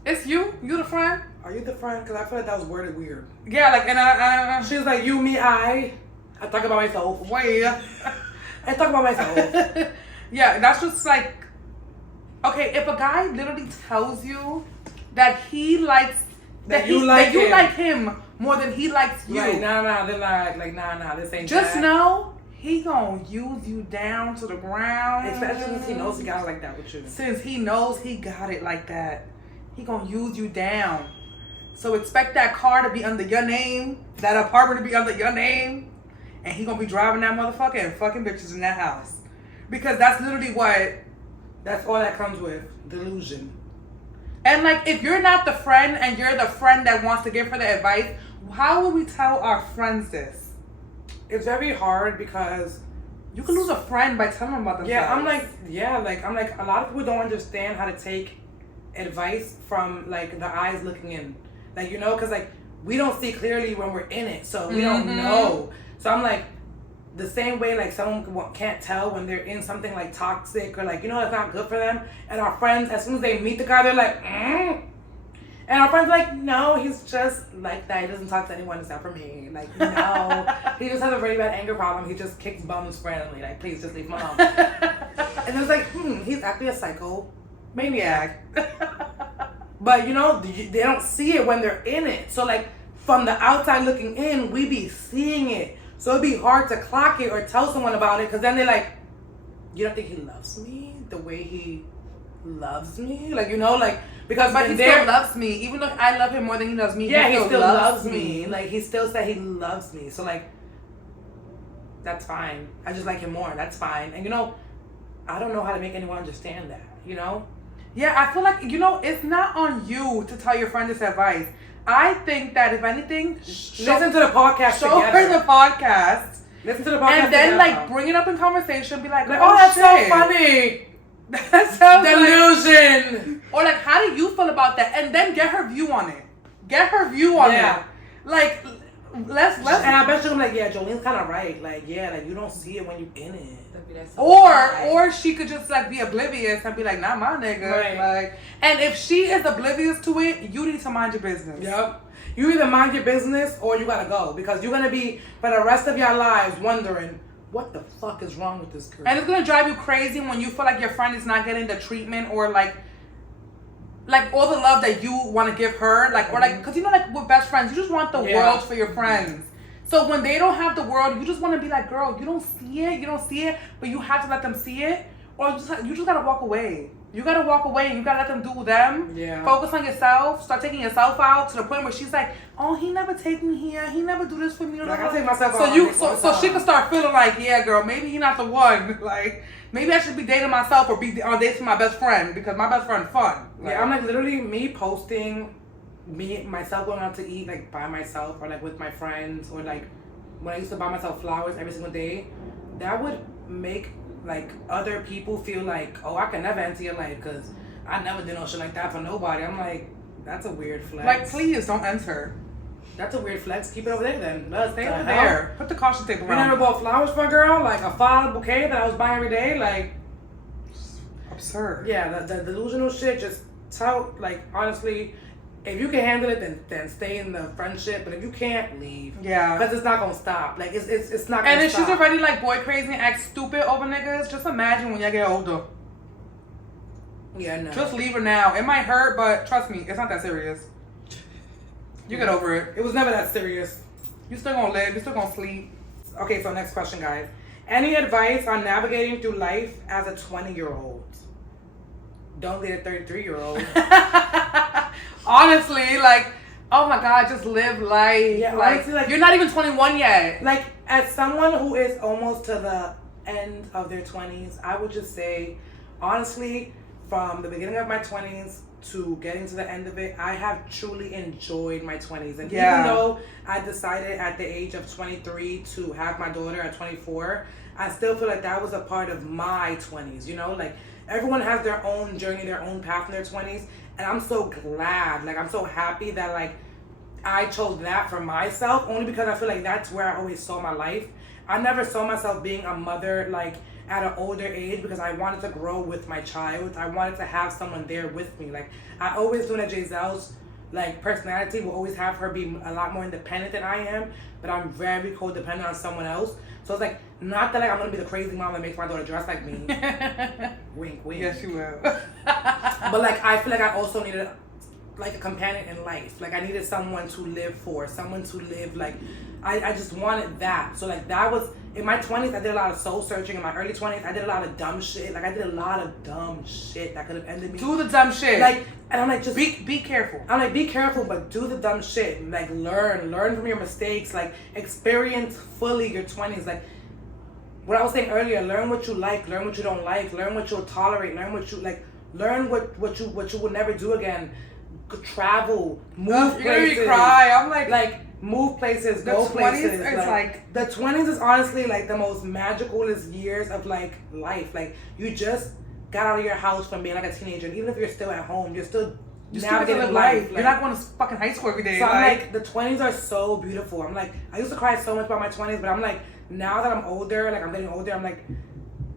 It's you the friend? Are you the friend? Because I feel like that was worded weird. Yeah, like, and I She was like, you, me, I talk about myself. wait. I talk about myself. Yeah, that's just like, okay, if a guy literally tells you that he likes That you like him more than he likes you, Like, nah, they're nah, this ain't just that. know he gonna use you down to the ground. Especially since he knows he got it like that with you. Since he knows he got it like that, he gonna use you down. So expect that car to be under your name, that apartment to be under your name, and he gonna be driving that motherfucker and fucking bitches in that house. Because that's literally what. That's all that comes with delusion. And like, if you're not the friend and you're the friend that wants to give her the advice, how will we tell our friends this? It's very hard because you can lose a friend by telling them about themselves. I'm like, a lot of people don't understand how to take advice from like the eyes looking in. Like, you know, because like we don't see clearly when we're in it, so we don't know. So I'm like, the same way like someone can't tell when they're in something like toxic or like, you know, it's not good for them. And our friends, as soon as they meet the guy, they're like, And our friends are like, no, he's just like that. He doesn't talk to anyone except for me. Like, no. He just has a really bad anger problem. He just kicks bums randomly. Like, please just leave him alone. And it's like, he's actually a psycho maniac. But, you know, they don't see it when they're in it. So, like, from the outside looking in, we be seeing it. So it'd be hard to clock it or tell someone about it. Because then they're like, you don't think he loves me the way he loves me? Like, you know, like, because but he still loves me. Even though I love him more than he loves me, yeah, he still loves me. Like, he still said he loves me. So, like, that's fine. I just like him more. That's fine. And, you know, I don't know how to make anyone understand that, you know? Yeah, I feel like, you know, it's not on you to tell your friend this advice. I think that if anything, listen to the podcast show together. her the podcast. Listen to the podcast and then, together. like, bring it up in conversation. Be like, oh, that's so funny. That sounds delusion. Or like, how do you feel about that? And then get her view on it. Get her view on it. Like, let's. And I bet you I'm like, yeah, Jolene's kind of right. Like, yeah, like you don't see it when you in it. Or she could just like be oblivious and be like, not my nigga. Right. Like, and if she is oblivious to it, you need to mind your business. Yep. You either mind your business or you gotta go, because you're gonna be for the rest of your lives wondering what the fuck is wrong with this girl. And it's gonna drive you crazy when you feel like your friend is not getting the treatment or like all the love that you want to give her, like, or like, cause you know, like with best friends, you just want the world for your friends. So when they don't have the world, you just want to be like, girl, you don't see it, but you have to let them see it, or you just gotta walk away. You gotta walk away and you gotta let them do them. Yeah. Focus on yourself. Start taking yourself out to the point where she's like, oh, he never take me here. He never do this for me. Like, I take myself out. So she can start feeling like, yeah, girl, maybe he's not the one. Like, maybe I should be dating myself or be on dates with my best friend because my best friend fun. Like, yeah, I'm like literally me posting myself going out to eat like by myself or like with my friends, or like when I used to buy myself flowers every single day. That would make like other people feel like, oh, I can never enter your life because I never did no shit like that for nobody. I'm like, that's a weird flex. Like, please don't enter. That's a weird flex. Keep it over there then. Stay over there. Put the caution tape around. You never bought flowers for a girl? Like a flower bouquet that I was buying every day? Like, absurd. Yeah, the delusional shit. Just tell, like, honestly, if you can handle it, then stay in the friendship. But if you can't, leave. Yeah. Because it's not gonna stop. Like, it's not gonna stop. And if she's already like boy crazy and act stupid over niggas, just imagine when y'all get older. Yeah, no. Just leave her now. It might hurt, but trust me, it's not that serious. You get over it. It was never that serious. You still gonna live. You still gonna sleep. Okay, so next question, guys. Any advice on navigating through life as a 20-year-old? Don't date a 33-year-old. Honestly, like, oh my God, just live life. Yeah, like, honestly, like, you're not even 21 yet. Like, as someone who is almost to the end of their 20s, I would just say, honestly, from the beginning of my 20s to getting to the end of it, I have truly enjoyed my 20s. And even though I decided at the age of 23 to have my daughter at 24, I still feel like that was a part of my 20s, you know? Like, everyone has their own journey, their own path in their 20s. And I'm so glad, like, I'm so happy that, like, I chose that for myself, only because I feel like that's where I always saw my life. I never saw myself being a mother, like, at an older age, because I wanted to grow with my child. I wanted to have someone there with me. Like, I always knew that Gisele's, like, personality will always have her be a lot more independent than I am, but I'm very codependent on someone else. So it's like, not that like I'm gonna be the crazy mom that makes my daughter dress like me. Wink, wink. Yes, you will. But like, I feel like I also needed like a companion in life. Like, I needed someone to live for, someone to live, like, I just wanted that. So like, that was, in my 20s, I did a lot of soul searching. In my early 20s, I did a lot of dumb shit. Like, I did a lot of dumb shit that could have ended me. Do the dumb shit. Like, and I'm like, just be careful. I'm like, be careful, but do the dumb shit. Like, learn from your mistakes. Like, experience fully your 20s. Like, what I was saying earlier, learn what you like, learn what you don't like, learn what you'll tolerate, learn what you, like, learn what you will never do again. Travel, move You're gonna places. be cry. I'm like move places, the go 20s places. is like the 20s is honestly like the most magicalest years of like life. Like you just got out of your house from being like a teenager, and even if you're still at home, you're still navigating life. You're not going to fucking high school every day. So I'm like, the 20s are so beautiful. I'm like, I used to cry so much about my 20s, but I'm like, now that I'm older, like I'm getting older, I'm like,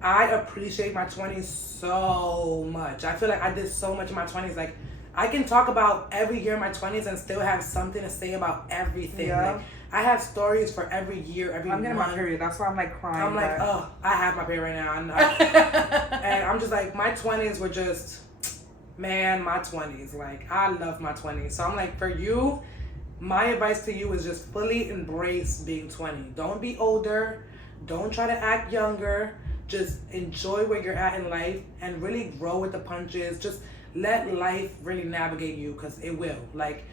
I appreciate my 20s so much. I feel like I did so much in my 20s. Like, I can talk about every year in my 20s and still have something to say about everything. Yeah. Like, I have stories for every year, every I'm month. getting my period. That's why I'm like crying. I'm like, oh, I have my period right now. I know. And I'm just like, my 20s were just, man, my 20s. Like, I love my 20s. So I'm like, for you, my advice to you is just fully embrace being 20. Don't be older. Don't try to act younger. Just enjoy where you're at in life and really grow with the punches. Just let life really navigate you, because it will. Like,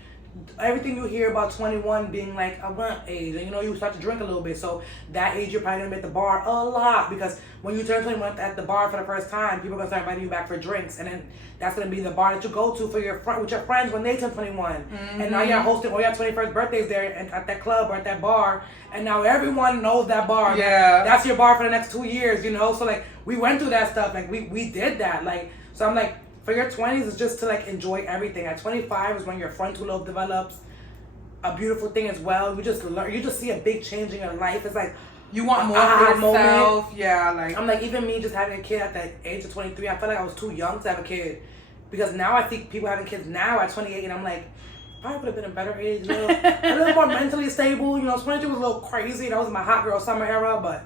everything you hear about 21 being like a blunt age, and you start to drink a little bit, so that age you're probably gonna be at the bar a lot, because when you turn 21 at the bar for the first time, people are gonna start inviting you back for drinks, and then that's gonna be the bar that you go to for with your friends when they turn 21. Mm-hmm. And now you're hosting all your 21st birthdays there at that club or at that bar, and now everyone knows that bar. Yeah, that's your bar for the next 2 years. So like, we went through that stuff. Like, we did that. Like, so I'm like, for your 20s is just to like enjoy everything. At 25 is when your frontal lobe develops. A beautiful thing as well. You just see a big change in your life. It's like you want more for yourself. Moment. Yeah, like I'm like, even me just having a kid at the age of 23, I felt like I was too young to have a kid, because now I see people having kids now at 28, and I'm like, I would have been a better age, a little more mentally stable. 22 was a little crazy. That was my hot girl summer era, but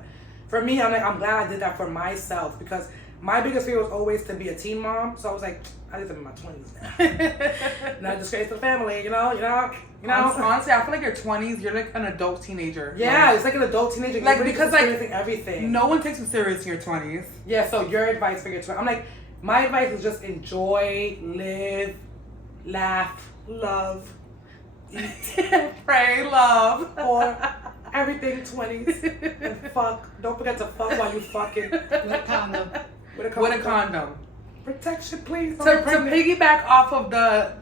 for me, I'm glad I did that for myself, because my biggest fear was always to be a teen mom. So I was like, I need to be in my 20s now. Not disgrace to the family, Honestly, I feel like your 20s, you're like an adult teenager. Yeah, it's like an adult teenager. Like, really because like everything. No one takes you serious in your 20s. Yeah. So your advice for your 20s? I'm like, my advice is just enjoy, live, laugh, love, eat, pray, love, or everything 20s, and fuck. Don't forget to fuck while you fucking. With a condom. With a condom. Protection, please. To piggyback off of the,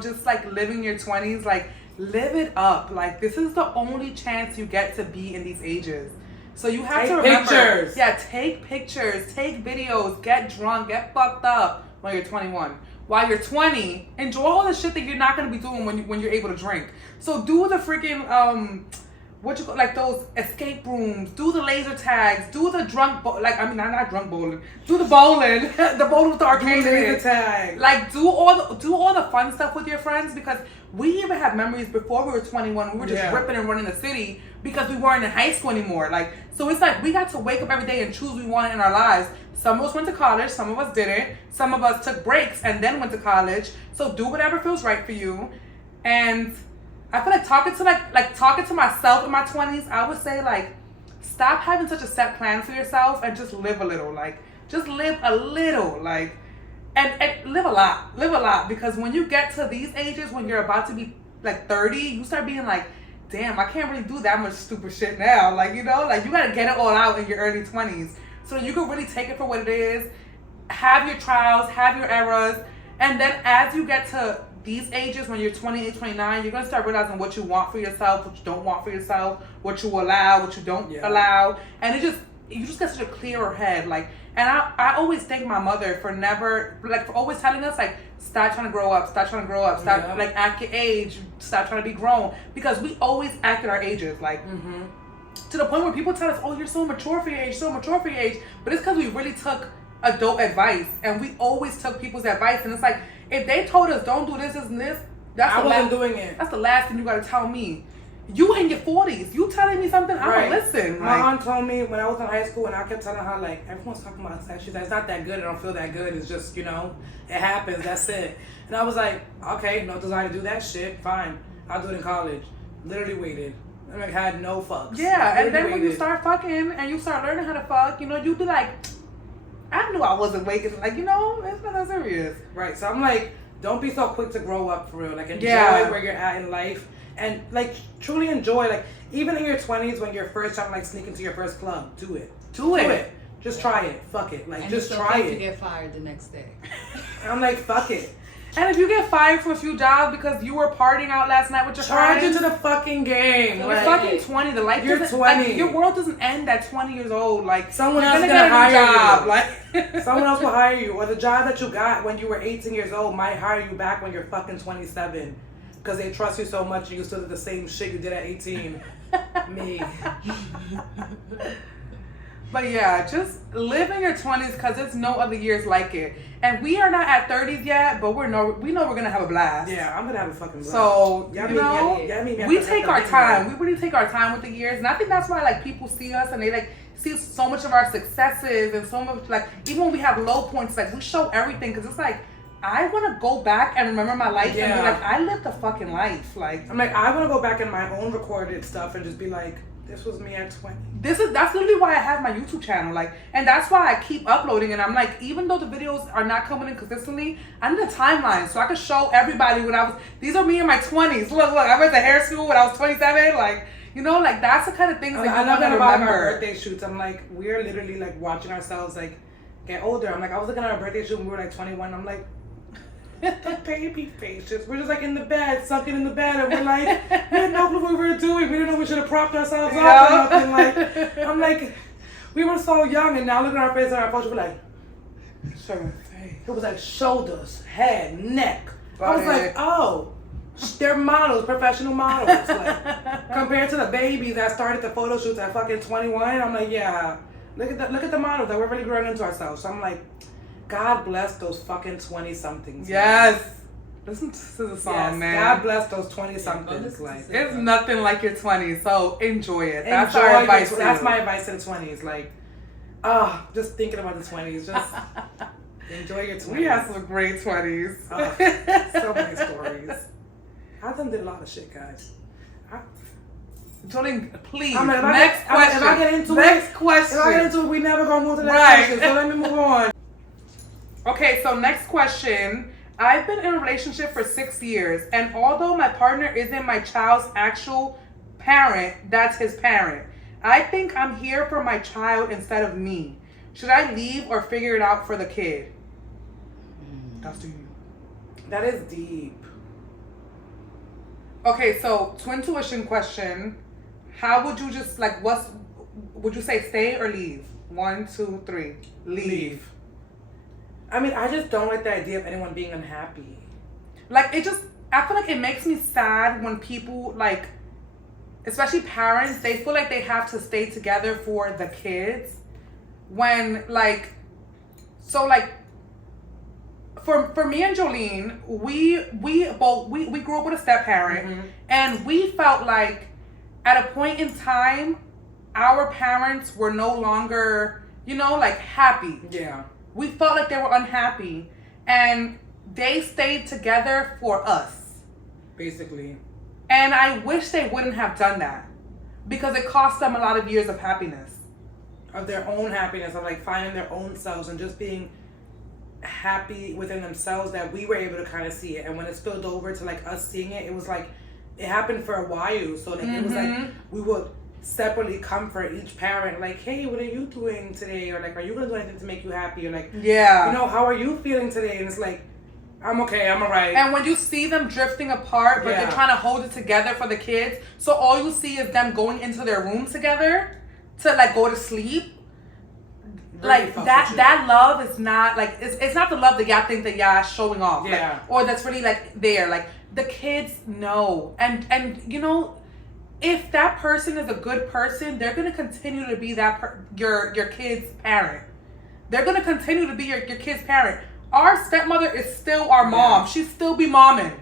just like living your 20s, like live it up. Like, this is the only chance you get to be in these ages. So you have to remember. Pictures. Yeah, take pictures, take videos, get drunk, get fucked up when you're 21. While you're 20, enjoy all the shit that you're not gonna be doing when you're able to drink. So do the freaking like those escape rooms, do the laser tags, do the not drunk bowling, do the bowling, the bowling with the arcade laser tag. Like, do all the fun stuff with your friends, because we even have memories before we were 21. We were just ripping and running the city because we weren't in high school anymore. Like, so it's like we got to wake up every day and choose what we wanted in our lives. Some of us went to college, some of us didn't. Some of us took breaks and then went to college. So do whatever feels right for you. And I feel like talking to myself in my 20s, I would say, like, stop having such a set plan for yourself and just live a little. Like, just live a little, like, and live a lot, because when you get to these ages, when you're about to be like 30, you start being like, damn, I can't really do that much stupid shit now. Like, you gotta get it all out in your early 20s so you can really take it for what it is, have your trials, have your errors, and then as you get to these ages, when you're 28, 29, you're going to start realizing what you want for yourself, what you don't want for yourself, what you allow, what you don't allow. And you just get such a clearer head. Like, and I always thank my mother for for always telling us, like, stop trying to grow up, stop, like, act your age, stop trying to be grown. Because we always act at our ages, like, to the point where people tell us, oh, you're so mature for your age, But it's because we really took adult advice, and we always took people's advice. And it's like, if they told us don't do this and this, I wasn't doing it. That's the last thing you gotta tell me. You in your 40s, you telling me something, I don't listen. My aunt told me when I was in high school, and I kept telling her, like, everyone's talking about sex. She's like, it's not that good. I don't feel that good. It's just, it happens. That's it. And I was like, okay, no desire to do that shit. Fine, I'll do it in college. Literally waited. I like, had no fucks. Yeah, and then when you start fucking and you start learning how to fuck, you'd be like, I knew I wasn't waiting. Like, it's not that serious. Right. So I'm like, don't be so quick to grow up, for real. Like, enjoy where you're at in life. And, like, truly enjoy. Like, even in your 20s, when you're first trying to, like, sneak into your first club, do it. Do it. Just try it. Fuck it. Like, and just it's try okay it. to get fired the next day. I'm like, fuck it. And if you get fired from a few jobs because you were partying out last night with your Charge friends, into the fucking game. you're Like, fucking 20. The life you're doesn't, 20. Like, your world doesn't end at 20 years old. Like, someone you're else is gonna gonna get a new hire job. you. Like, someone else will hire you, or the job that you got when you were 18 years old might hire you back when you're fucking 27, because they trust you so much and you still did the same shit you did at 18. Me. But yeah, just live in your 20s because there's no other years like it. And we are not at 30s yet, but we know we're gonna have a blast. Yeah, I'm gonna have a fucking blast. So Y'all you meet me know, we take our time. We really take our time with the years, and I think that's why like people see us and they like see so much of our successes and so much like even when we have low points, like we show everything because it's like I want to go back and remember my life and be like I lived a fucking life. Like I'm like I want to go back in my own recorded stuff and just be like, this was me at 20. That's literally why I have my YouTube channel, like, and that's why I keep uploading. And I'm like, even though the videos are not coming in consistently, I need a timeline so I can show everybody when I was. These are me in my 20s. Look, I went to hair school when I was 27. Like, you know, like that's the kind of things that you want to about remember. our birthday shoots. I'm like, we're literally like watching ourselves like get older. I'm like, I was looking at our birthday shoot when we were like 21. I'm like, the baby faces. We're just like in the bed, sucking in the bed, and we're like, we had no clue what we were doing. We didn't know we should have propped ourselves up or nothing. Like, I'm like, we were so young, and now look at our face and our photo. We're like, certain face. It was like shoulders, head, neck. I was like, oh, they're models, professional models. Like, compared to the babies that started the photo shoots at fucking 21, I'm like, yeah, look at the models that we're really growing into ourselves. So I'm like, God bless those fucking 20-somethings. Yes. Listen to the song, man. God bless those 20-somethings. Like, it's nothing like your 20s, so enjoy it. That's enjoy our advice. That's my advice in the 20s. Like, just thinking about the 20s. Just enjoy your 20s. We have some great 20s. So many stories. I done did a lot of shit, guys. Jolene, please. Next question. If I get into it, we never gonna move to the next question. So let me move on. Okay, so next question. I've been in a relationship for 6 years, and although my partner isn't my child's actual parent, that's his parent. I think I'm here for my child instead of me. Should I leave or figure it out for the kid? That's deep. That is deep. Okay, so twin tuition question. How would you just like would you say stay or leave? 1, 2, 3. Leave. I mean, I just don't like the idea of anyone being unhappy. Like, I feel like it makes me sad when people, like, especially parents, they feel like they have to stay together for the kids. When, like, so, like, for me and Jolene, we grew up with a step-parent, and we felt like, at a point in time, our parents were no longer, you know, like, happy. Yeah. We felt like they were unhappy, and they stayed together for us. Basically. And I wish they wouldn't have done that, because it cost them a lot of years of happiness. Of their own happiness, of like finding their own selves and just being happy within themselves, that we were able to kind of see it. And when it spilled over to like us seeing it, it was like, it happened for a while. So like it was like, we would separately comfort each parent, like, hey, what are you doing today? Or like, are you gonna do anything to make you happy? Or like, yeah, you know, how are you feeling today? And it's like, I'm okay, I'm alright. And when you see them drifting apart, but they're trying to hold it together for the kids, so all you see is them going into their room together to like go to sleep. Like that love is not like it's not the love that y'all think that y'all showing off, like, or that's really like there. Like the kids know, and you know, if that person is a good person, they're gonna continue to be your kid's parent. They're gonna continue to be your kid's parent. Our stepmother is still our mom. She still be momming.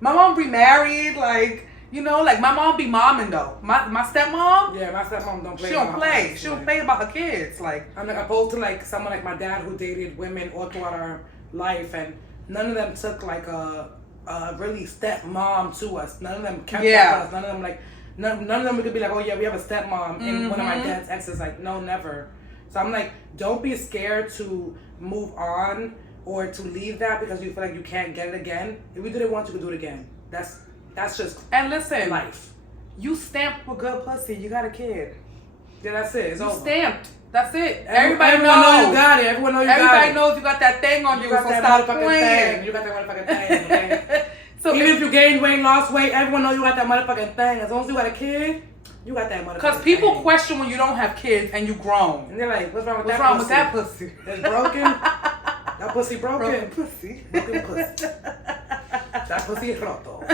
My mom remarried, like, you know, like my mom be momming though. My stepmom. Yeah, my stepmom don't play. She don't play. She don't play about her kids. Like, I'm like opposed to like someone like my dad who dated women all throughout our life, and none of them took like a really stepmom to us. None of them kept up with us. None of them like. None of them could be like, oh yeah, we have a stepmom. And one of my dad's exes, like, no, never. So I'm like, don't be scared to move on or to leave that because you feel like you can't get it again. If you did it once, you could do it again. That's just and listen, life. You stamped with good pussy. You got a kid. Yeah, that's it. It's You over. stamped. That's it. Everybody knows. know you got it. Everyone know you got it. Everybody knows you got that thing on you. You got So that stop motherfucking playing. thing. You got that motherfucking thing. Okay? So even if you gained weight, lost weight, everyone know you got that motherfucking thing. As long as you got a kid, you got that motherfucking thing. Because people question when you don't have kids and you grown. And they're like, what's wrong with What's that wrong pussy? with that pussy? It's broken. That pussy broken. Broken pussy. Broken pussy. That pussy is roto.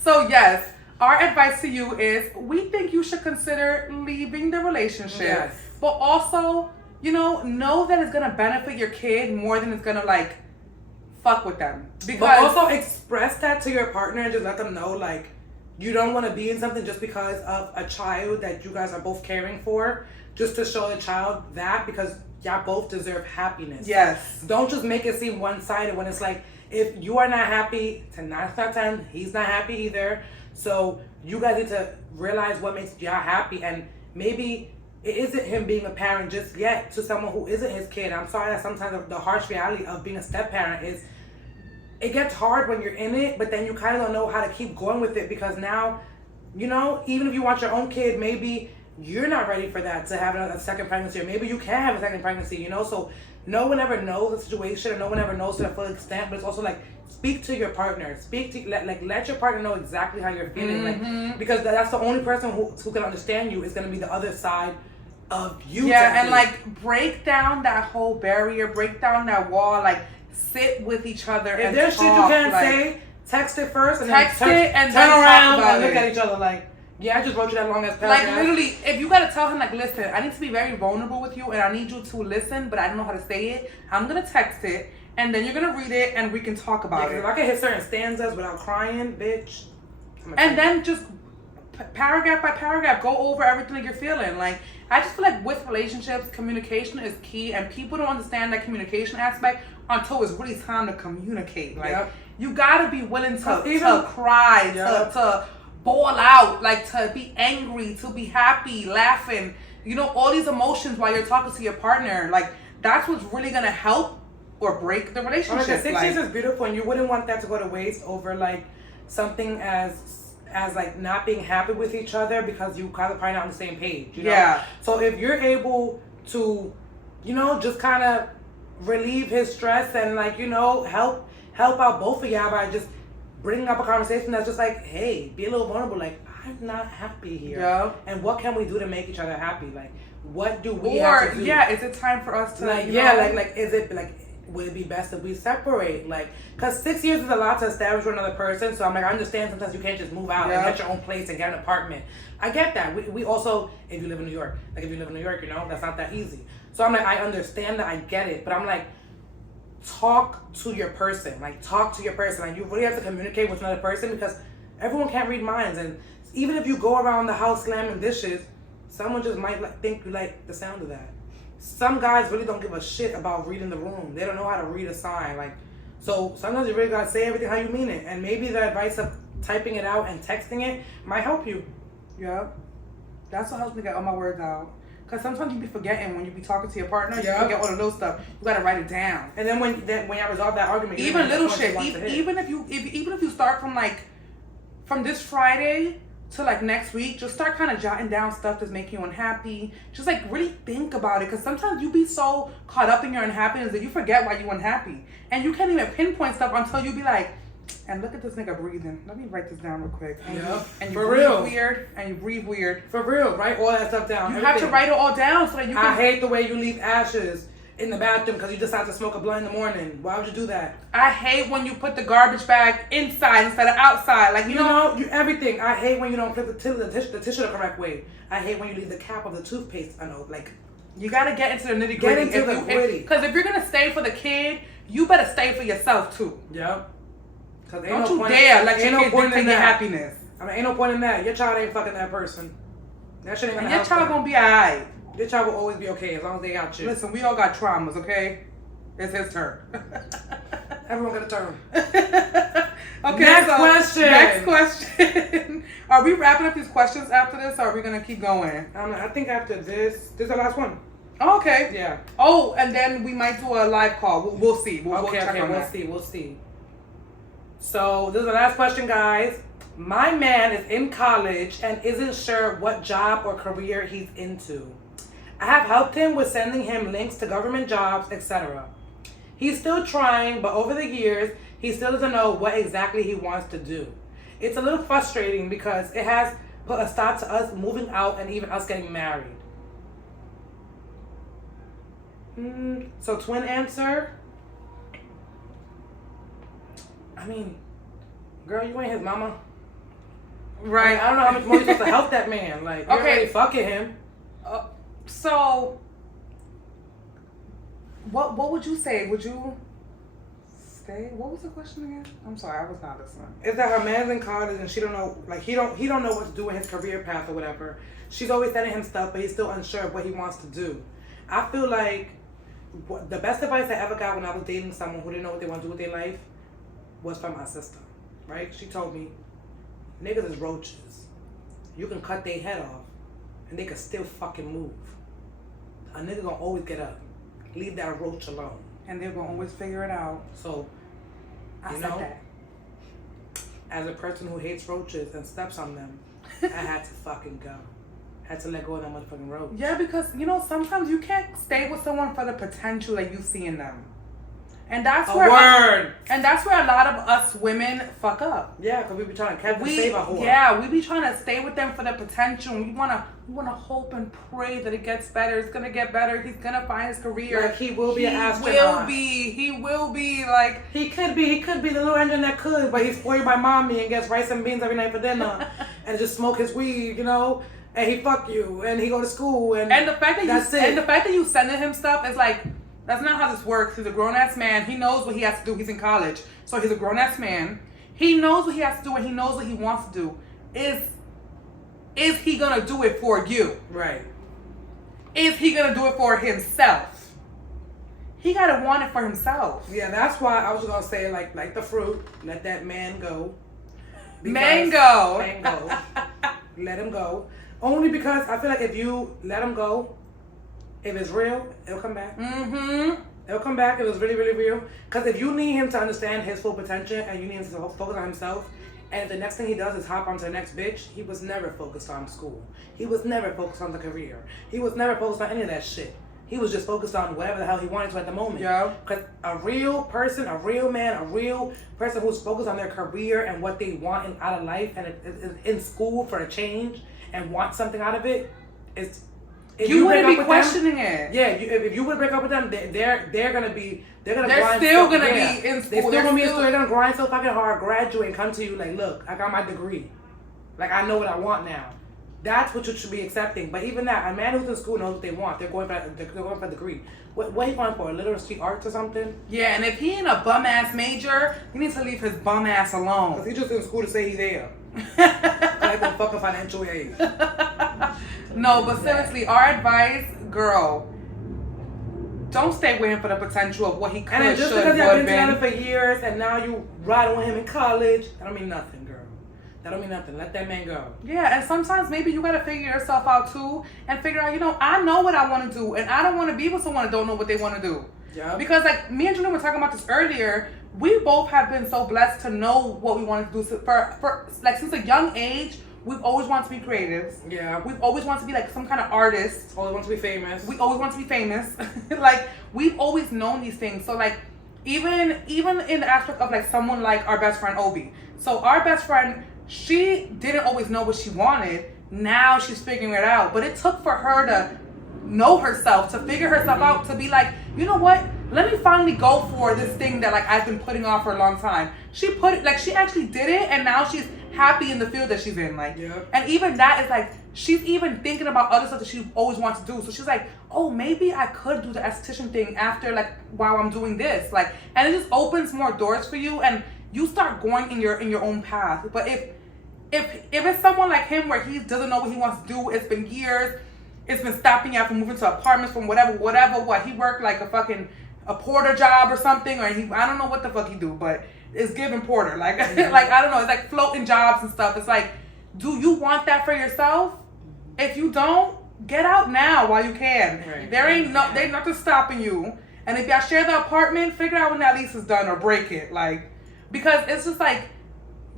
So yes, our advice to you is we think you should consider leaving the relationship. Yes. But also, know that it's gonna benefit your kid more than it's gonna like fuck with them. Because But also express that to your partner and just let them know like you don't want to be in something just because of a child that you guys are both caring for, just to show the child that, because y'all both deserve happiness. yes. Don't just make it seem one-sided when it's like, if you are not happy, to 9 out of 10, he's not happy either. So you guys need to realize what makes y'all happy, and maybe it isn't him being a parent just yet to someone who isn't his kid. I'm sorry that sometimes the harsh reality of being a step-parent is it gets hard when you're in it, but then you kind of don't know how to keep going with it, because now, even if you want your own kid, maybe you're not ready for that, to have a second pregnancy, or maybe you can have a second pregnancy, so no one ever knows the situation, and no one ever knows to the full extent. But it's also like, speak to your partner, let your partner know exactly how you're feeling, because that's the only person who can understand you is going to be the other side of you. Yeah, and like break down that whole barrier, break down that wall, like sit with each other. If and there's talk, shit you can't like, say, text it first, and text then it and turn then around talk about and look it. at each other like, yeah, I just wrote you that long ass paragraph. Like literally, if you gotta tell him like, listen, I need to be very vulnerable with you, and I need you to listen, but I don't know how to say it. I'm gonna text it, and then you're gonna read it, and we can talk about it. If I can hit certain stanzas without crying, bitch. And then just paragraph by paragraph, go over everything that you're feeling. Like, I just feel like with relationships, communication is key, and people don't understand that communication aspect until it's really time to communicate. Like, you gotta be willing to cry, to bawl out, like to be angry, to be happy, laughing. All these emotions while you're talking to your partner. Like, that's what's really gonna help or break the relationship. 6 years is beautiful, and you wouldn't want that to go to waste over like something as like not being happy with each other because you guys are probably not on the same page. Yeah. So if you're able to, just kind of relieve his stress and like help out both of y'all by just bringing up a conversation that's just like, hey, be a little vulnerable. Like, I'm not happy here. Yeah. And what can we do to make each other happy? Like, what do we have to do? Yeah, is it time for us to like is it like, would it be best if we separate? Like, because 6 years is a lot to establish with another person. So I'm like, I understand sometimes you can't just move out and get your own place and get an apartment. I get that. We also, if you live in New York, that's not that easy. So I'm like, I understand that, I get it. But I'm like, talk to your person. Like, you really have to communicate with another person, because everyone can't read minds. And even if you go around the house slamming dishes, someone just might think you like the sound of that. Some guys really don't give a shit about reading the room. They don't know how to read a sign. Like, so sometimes you really gotta say everything how you mean it. And maybe the advice of typing it out and texting it might help you. Yeah. That's what helps me get all my words out. Because sometimes you be forgetting when you be talking to your partner. You forget all the little stuff. You gotta write it down. And then when y'all resolve that argument, even little shit. Even if you start from this Friday to like next week, just start kind of jotting down stuff that's making you unhappy. Just like really think about it, because sometimes you be so caught up in your unhappiness that you forget why you unhappy, and you can't even pinpoint stuff until you be like, and look at this nigga breathing. Let me write this down real quick. And you breathe weird. For real, write all that stuff down. You have to write it all down so that you can. I hate the way you leave ashes in the bathroom because you decide to smoke a blunt in the morning. Why would you do that? I hate when you put the garbage bag inside instead of outside. Like, everything. I hate when you don't flip the tissue the correct way. I hate when you leave the cap of the toothpaste. You gotta get into the nitty gritty. Get into the gritty. Because if you're gonna stay for the kid, you better stay for yourself too. Yep. Don't you dare let your kid dictate your happiness. Ain't no point in that. Your child ain't fucking that person. That shit ain't gonna help. Your child gonna be alright. Your child will always be okay as long as they got you. Listen, we all got traumas, okay? It's his turn. Everyone got a turn. Okay. Next question. Are we wrapping up these questions after this, or are we gonna keep going? I think after this is the last one. Oh, okay. Yeah. Oh, and then we might do a live call. We'll see. We'll check on that. We'll see. So this is the last question, guys. My man is in college and isn't sure what job or career he's into. I have helped him with sending him links to government jobs, etc. He's still trying, but over the years, he still doesn't know what exactly he wants to do. It's a little frustrating because it has put a stop to us moving out and even us getting married. So twin answer. I mean, girl, you ain't his mama. Right. I don't know how much more you're supposed to help that man. Like, you're already fucking him. So, what would you say? Would you stay? What was the question again? I'm sorry, I was not listening. Is that her man's in college and she don't know, like he don't know what to do in his career path or whatever. She's always sending him stuff, but he's still unsure of what he wants to do. I feel like the best advice I ever got when I was dating someone who didn't know what they want to do with their life was from my sister. Right? She told me, niggas is roaches. You can cut their head off and they can still fucking move. A nigga gonna always get up. Leave that roach alone. And they're gonna always figure it out. So, I you said know, that. as a person who hates roaches and steps on them, I had to fucking go. Had to let go of that motherfucking roach. Yeah, because, you know, sometimes you can't stay with someone for the potential that you see in them. And that's where a lot of us women fuck up. Yeah, because we be trying to catch and save our whore. Yeah, we be trying to stay with them for the potential. We wanna hope and pray that it gets better. It's gonna get better. He's gonna find his career. Like he will be an astronaut. He will be like he could be the little engine that could, but he's spoiled by mommy and gets rice and beans every night for dinner and just smoke his weed, you know. And he fuck you, and he go to school, and the fact that you sending him stuff is like, that's not how this works. He's a grown ass man. He knows what he has to do. He's in college, so he's a grown ass man. He knows what he has to do, and he knows what he wants to do. Is he gonna do it for you? Right. Is he gonna do it for himself? He gotta want it for himself. Yeah, that's why I was gonna say like the fruit, let that man go. Mango. Let him go. Only because I feel like if you let him go, if it's real, it'll come back. Mm-hmm. It'll come back if it's really, really real. Because if you need him to understand his full potential and you need him to focus on himself, and if the next thing he does is hop onto the next bitch, he was never focused on school. He was never focused on the career. He was never focused on any of that shit. He was just focused on whatever the hell he wanted to at the moment. Yeah. Because a real person, a real man, a real person who's focused on their career and what they want out of life and is in school for a change and want something out of it, is... You wouldn't be questioning it. Yeah, if you would break up with them, they're gonna be They're still gonna be in school. They're still gonna be in school. They're gonna grind so fucking hard, graduate, and come to you like, look, I got my degree. Like I know what I want now. That's what you should be accepting. But even that, a man who's in school knows what they want. They're going for a degree. What are you going for? Literacy, arts, or something? Yeah, and if he in a bum ass major, he needs to leave his bum ass alone. Cause he's just in school to say he's there. Like a fucking financial aid. No, but seriously, our advice, girl, don't stay with him for the potential of what he could, and just should, because y'all been been. together for years and now you riding with him in college, that don't mean nothing, girl. That don't mean nothing. Let that man go. Yeah, and sometimes maybe you gotta figure yourself out too and figure out, you know, I know what I want to do, and I don't want to be with someone that don't know what they want to do. Yeah. Because like me and Julian were talking about this earlier. We both have been so blessed to know what we want to do. So for like since a young age, we've always wanted to be creatives. Yeah. We've always wanted to be like some kind of artist. Always want to be famous. We always want to be famous. Like we've always known these things. So like even in the aspect of like someone like our best friend Obi. So our best friend, she didn't always know what she wanted. Now she's figuring it out. But it took for her to know herself, to figure herself out, to be like, you know what? Let me finally go for this thing that like I've been putting off for a long time. She actually did it, and now she's happy in the field that she's in. Like, yeah. And even that is like, she's even thinking about other stuff that she always wants to do. So she's like, oh, maybe I could do the esthetician thing after like while I'm doing this. Like, and it just opens more doors for you, and you start going in your own path. But if it's someone like him where he doesn't know what he wants to do, it's been years, it's been stopping out from moving to apartments from whatever, what he worked like a porter job or something, or I don't know what the fuck he do, but it's giving porter. Like, like, I don't know, it's like floating jobs and stuff. It's like, do you want that for yourself? If you don't, get out now while you can. Right. There's nothing stopping you. And if y'all share the apartment, figure out when that lease is done or break it. Like, because it's just like,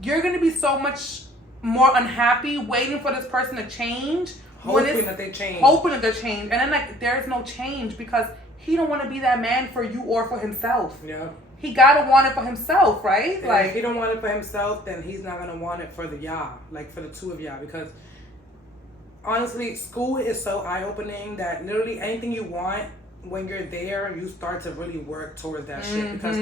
you're going to be so much more unhappy, waiting for this person to change. Hoping that they change. Hoping that they change. And then like there's no change because he don't want to be that man for you or for himself. Yeah. He gotta want it for himself, right? And like if he don't want it for himself, then he's not gonna want it for the y'all, like for the two of y'all. Because honestly, school is so eye-opening that literally anything you want, when you're there, you start to really work towards that shit. Because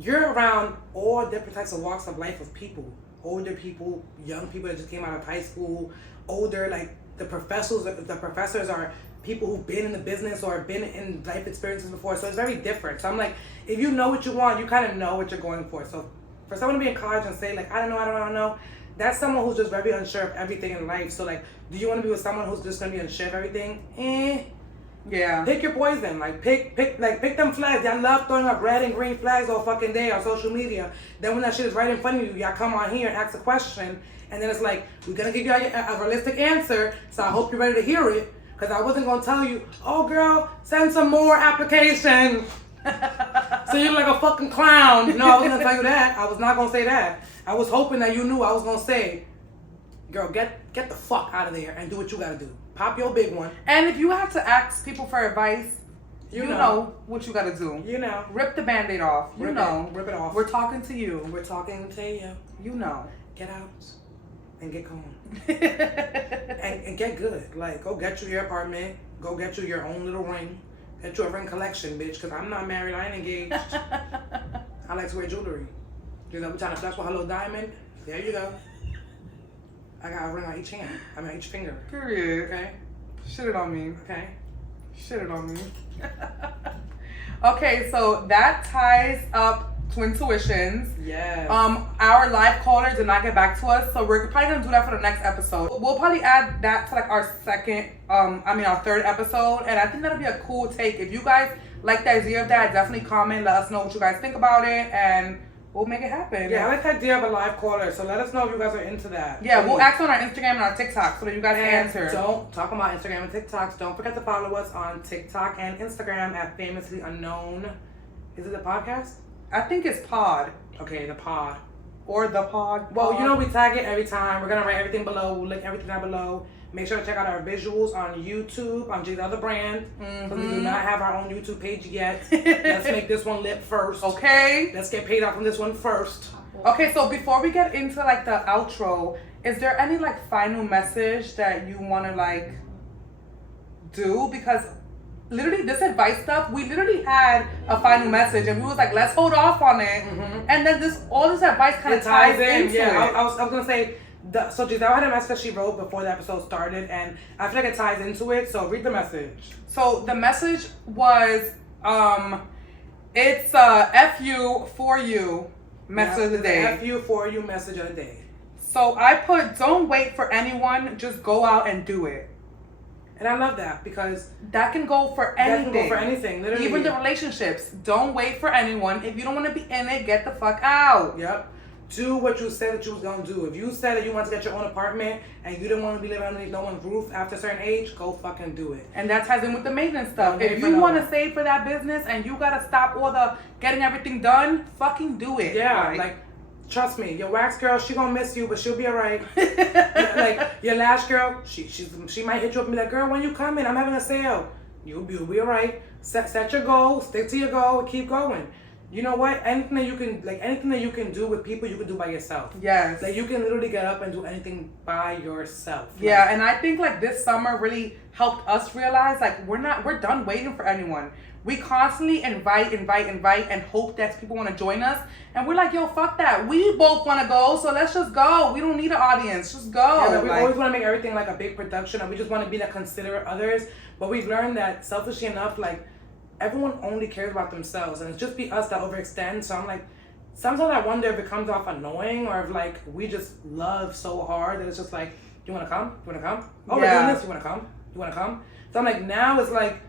you're around all different types of walks of life of people. Older people, young people that just came out of high school, older, like the professors are people who've been in the business or been in life experiences before. So it's very different. So I'm like, if you know what you want, you kind of know what you're going for. So for someone to be in college and say like, I don't know, that's someone who's just very unsure of everything in life. So like, do you want to be with someone who's just going to be unsure of everything? Yeah. Pick your poison. Like pick them flags. Y'all love throwing up red and green flags all fucking day on social media. Then when that shit is right in front of you, y'all come on here and ask a question. And then it's like, we're going to give you a realistic answer. So I hope you're ready to hear it. Because I wasn't going to tell you, oh girl, send some more applications. So you're like a fucking clown. No, I wasn't going to tell you that. I was not going to say that. I was hoping that you knew I was going to say, girl, get the fuck out of there and do what you got to do. Pop your big one. And if you have to ask people for advice, you know what you got to do. You know. Rip the Band-Aid off. Rip it off. We're talking to you. We're talking to you. You know. Get out and get going. and get good. Like, go get you your apartment. Go get you your own little ring. Get you a ring collection, bitch. Because I'm not married. I ain't engaged. I like to wear jewelry. You know, we're trying to flex with a little diamond. There you go. I got a ring on each hand. I mean, each finger. Period. Okay? Shit it on me. Okay? Shit it on me. Okay, so that ties up Twin Tuitions. Yes. Our live caller did not get back to us, so we're probably gonna do that for the next episode. We'll probably add that to like our our third episode, and I think that'll be a cool take. If you guys like the idea of that, definitely comment, let us know what you guys think about it, and we'll make it happen. Yeah, I like the idea of a live caller, so let us know if you guys are into that. Yeah, we'll ask on our Instagram and our TikTok so that you guys can answer. Don't talk about Instagram and TikToks. Don't forget to follow us on TikTok and Instagram at Famously Unknown. Is it the podcast? I think it's Pod. Okay, the pod. Or the Pod. Well, you know we tag it every time. We're going to write everything below. We'll link everything down below. Make sure to check out our visuals on YouTube, on J's Other Brand. Because we do not have our own YouTube page yet. Let's make this one lit first. Okay. Let's get paid off from this one first. Okay, so before we get into like the outro, is there any like final message that you want to like do? Because literally this advice stuff, we literally had a final message and we was like, let's hold off on it. And then all this advice kind of ties into yeah, it. I was gonna say, so Giselle had a message she wrote before the episode started, and I feel like it ties into it. So read the message. So the message was, it's FU for you message of the day. FU for you message of the day. So I put, don't wait for anyone, just go out and do it. And I love that because that can go for anything. That can go for anything, literally. Even the relationships. Don't wait for anyone. If you don't want to be in it, get the fuck out. Yep. Do what you said that you was going to do. If you said that you wanted to get your own apartment and you didn't want to be living underneath no one's roof after a certain age, go fucking do it. And that ties in with the maintenance stuff. If you want to save for that business and you got to stop all the getting everything done, fucking do it. Yeah, like trust me, your wax girl, she gonna miss you, but she'll be alright. Like your lash girl, she might hit you up and be like, girl, when you coming? I'm having a sale. You'll be alright. Set your goal, stick to your goal, and keep going. You know what? Anything that you can do with people, you can do by yourself. Yes. Like you can literally get up and do anything by yourself. Yeah, and I think like this summer really helped us realize like we're done waiting for anyone. We constantly invite and hope that people want to join us. And we're like, yo, fuck that. We both want to go, so let's just go. We don't need an audience. Just go. Yeah, we always want to make everything like a big production, and we just want to be like considerate others. But we've learned that selfishly enough, like everyone only cares about themselves, and it's just be us that overextend. So I'm like, sometimes I wonder if it comes off annoying or if like we just love so hard that it's just like, you want to come? You want to come? Oh, we're doing this. You want to come? You want to come? So I'm like, now it's like,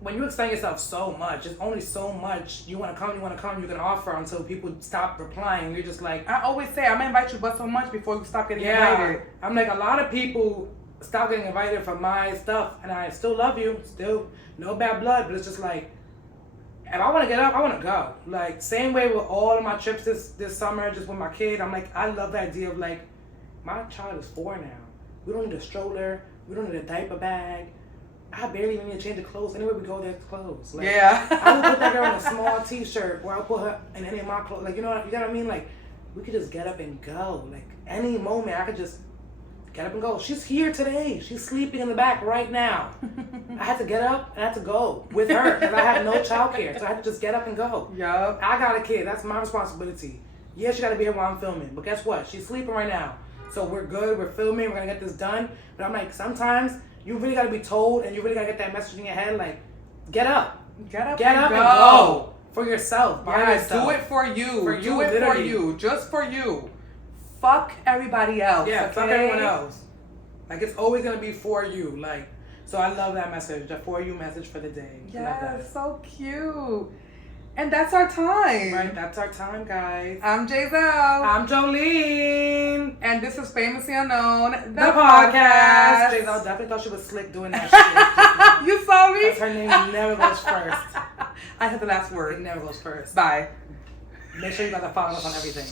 when you extend yourself so much, it's only so much you want to come, you can offer until people stop replying. You're just like, I always say, I'm going to invite you but so much before you stop getting invited. I'm like, a lot of people stop getting invited for my stuff, and I still love you, still no bad blood, but it's just like, if I want to get up, I want to go. Like, same way with all of my trips this summer, just with my kid. I'm like, I love the idea of like, my child is 4 now. We don't need a stroller. We don't need a diaper bag. I barely even need to change the clothes. Anywhere we go, there's clothes. Like, Yeah. I would put that girl in a small t-shirt, or I'll put her in any of my clothes. Like, you know what I mean? Like, we could just get up and go. Like, any moment, I could just get up and go. She's here today. She's sleeping in the back right now. I had to get up and I had to go with her because I had no childcare. So I had to just get up and go. Yup. I got a kid. That's my responsibility. Yeah, she got to be here while I'm filming. But guess what? She's sleeping right now. So we're good. We're filming. We're going to get this done. But I'm like, sometimes you really got to be told and you really got to get that message in your head. Like, get up. Get up Get and up go. and go. For yourself. By Yes, yourself. do it for you. For do you, it literally. for you. Just for you. Fuck everybody else. Yeah, okay? fuck everyone else. Like, it's always going to be for you. Like, so I love that message. The for you message for the day. Love that. Yes, so cute. And that's our time. Right, that's our time, guys. I'm Giselle. I'm Jolene. And this is Famously Unknown, the podcast. podcast. Giselle definitely thought she was slick doing that shit. You saw me? Because her name never goes first. I had the last It word. never goes first. Bye. Make sure you guys are following us on everything.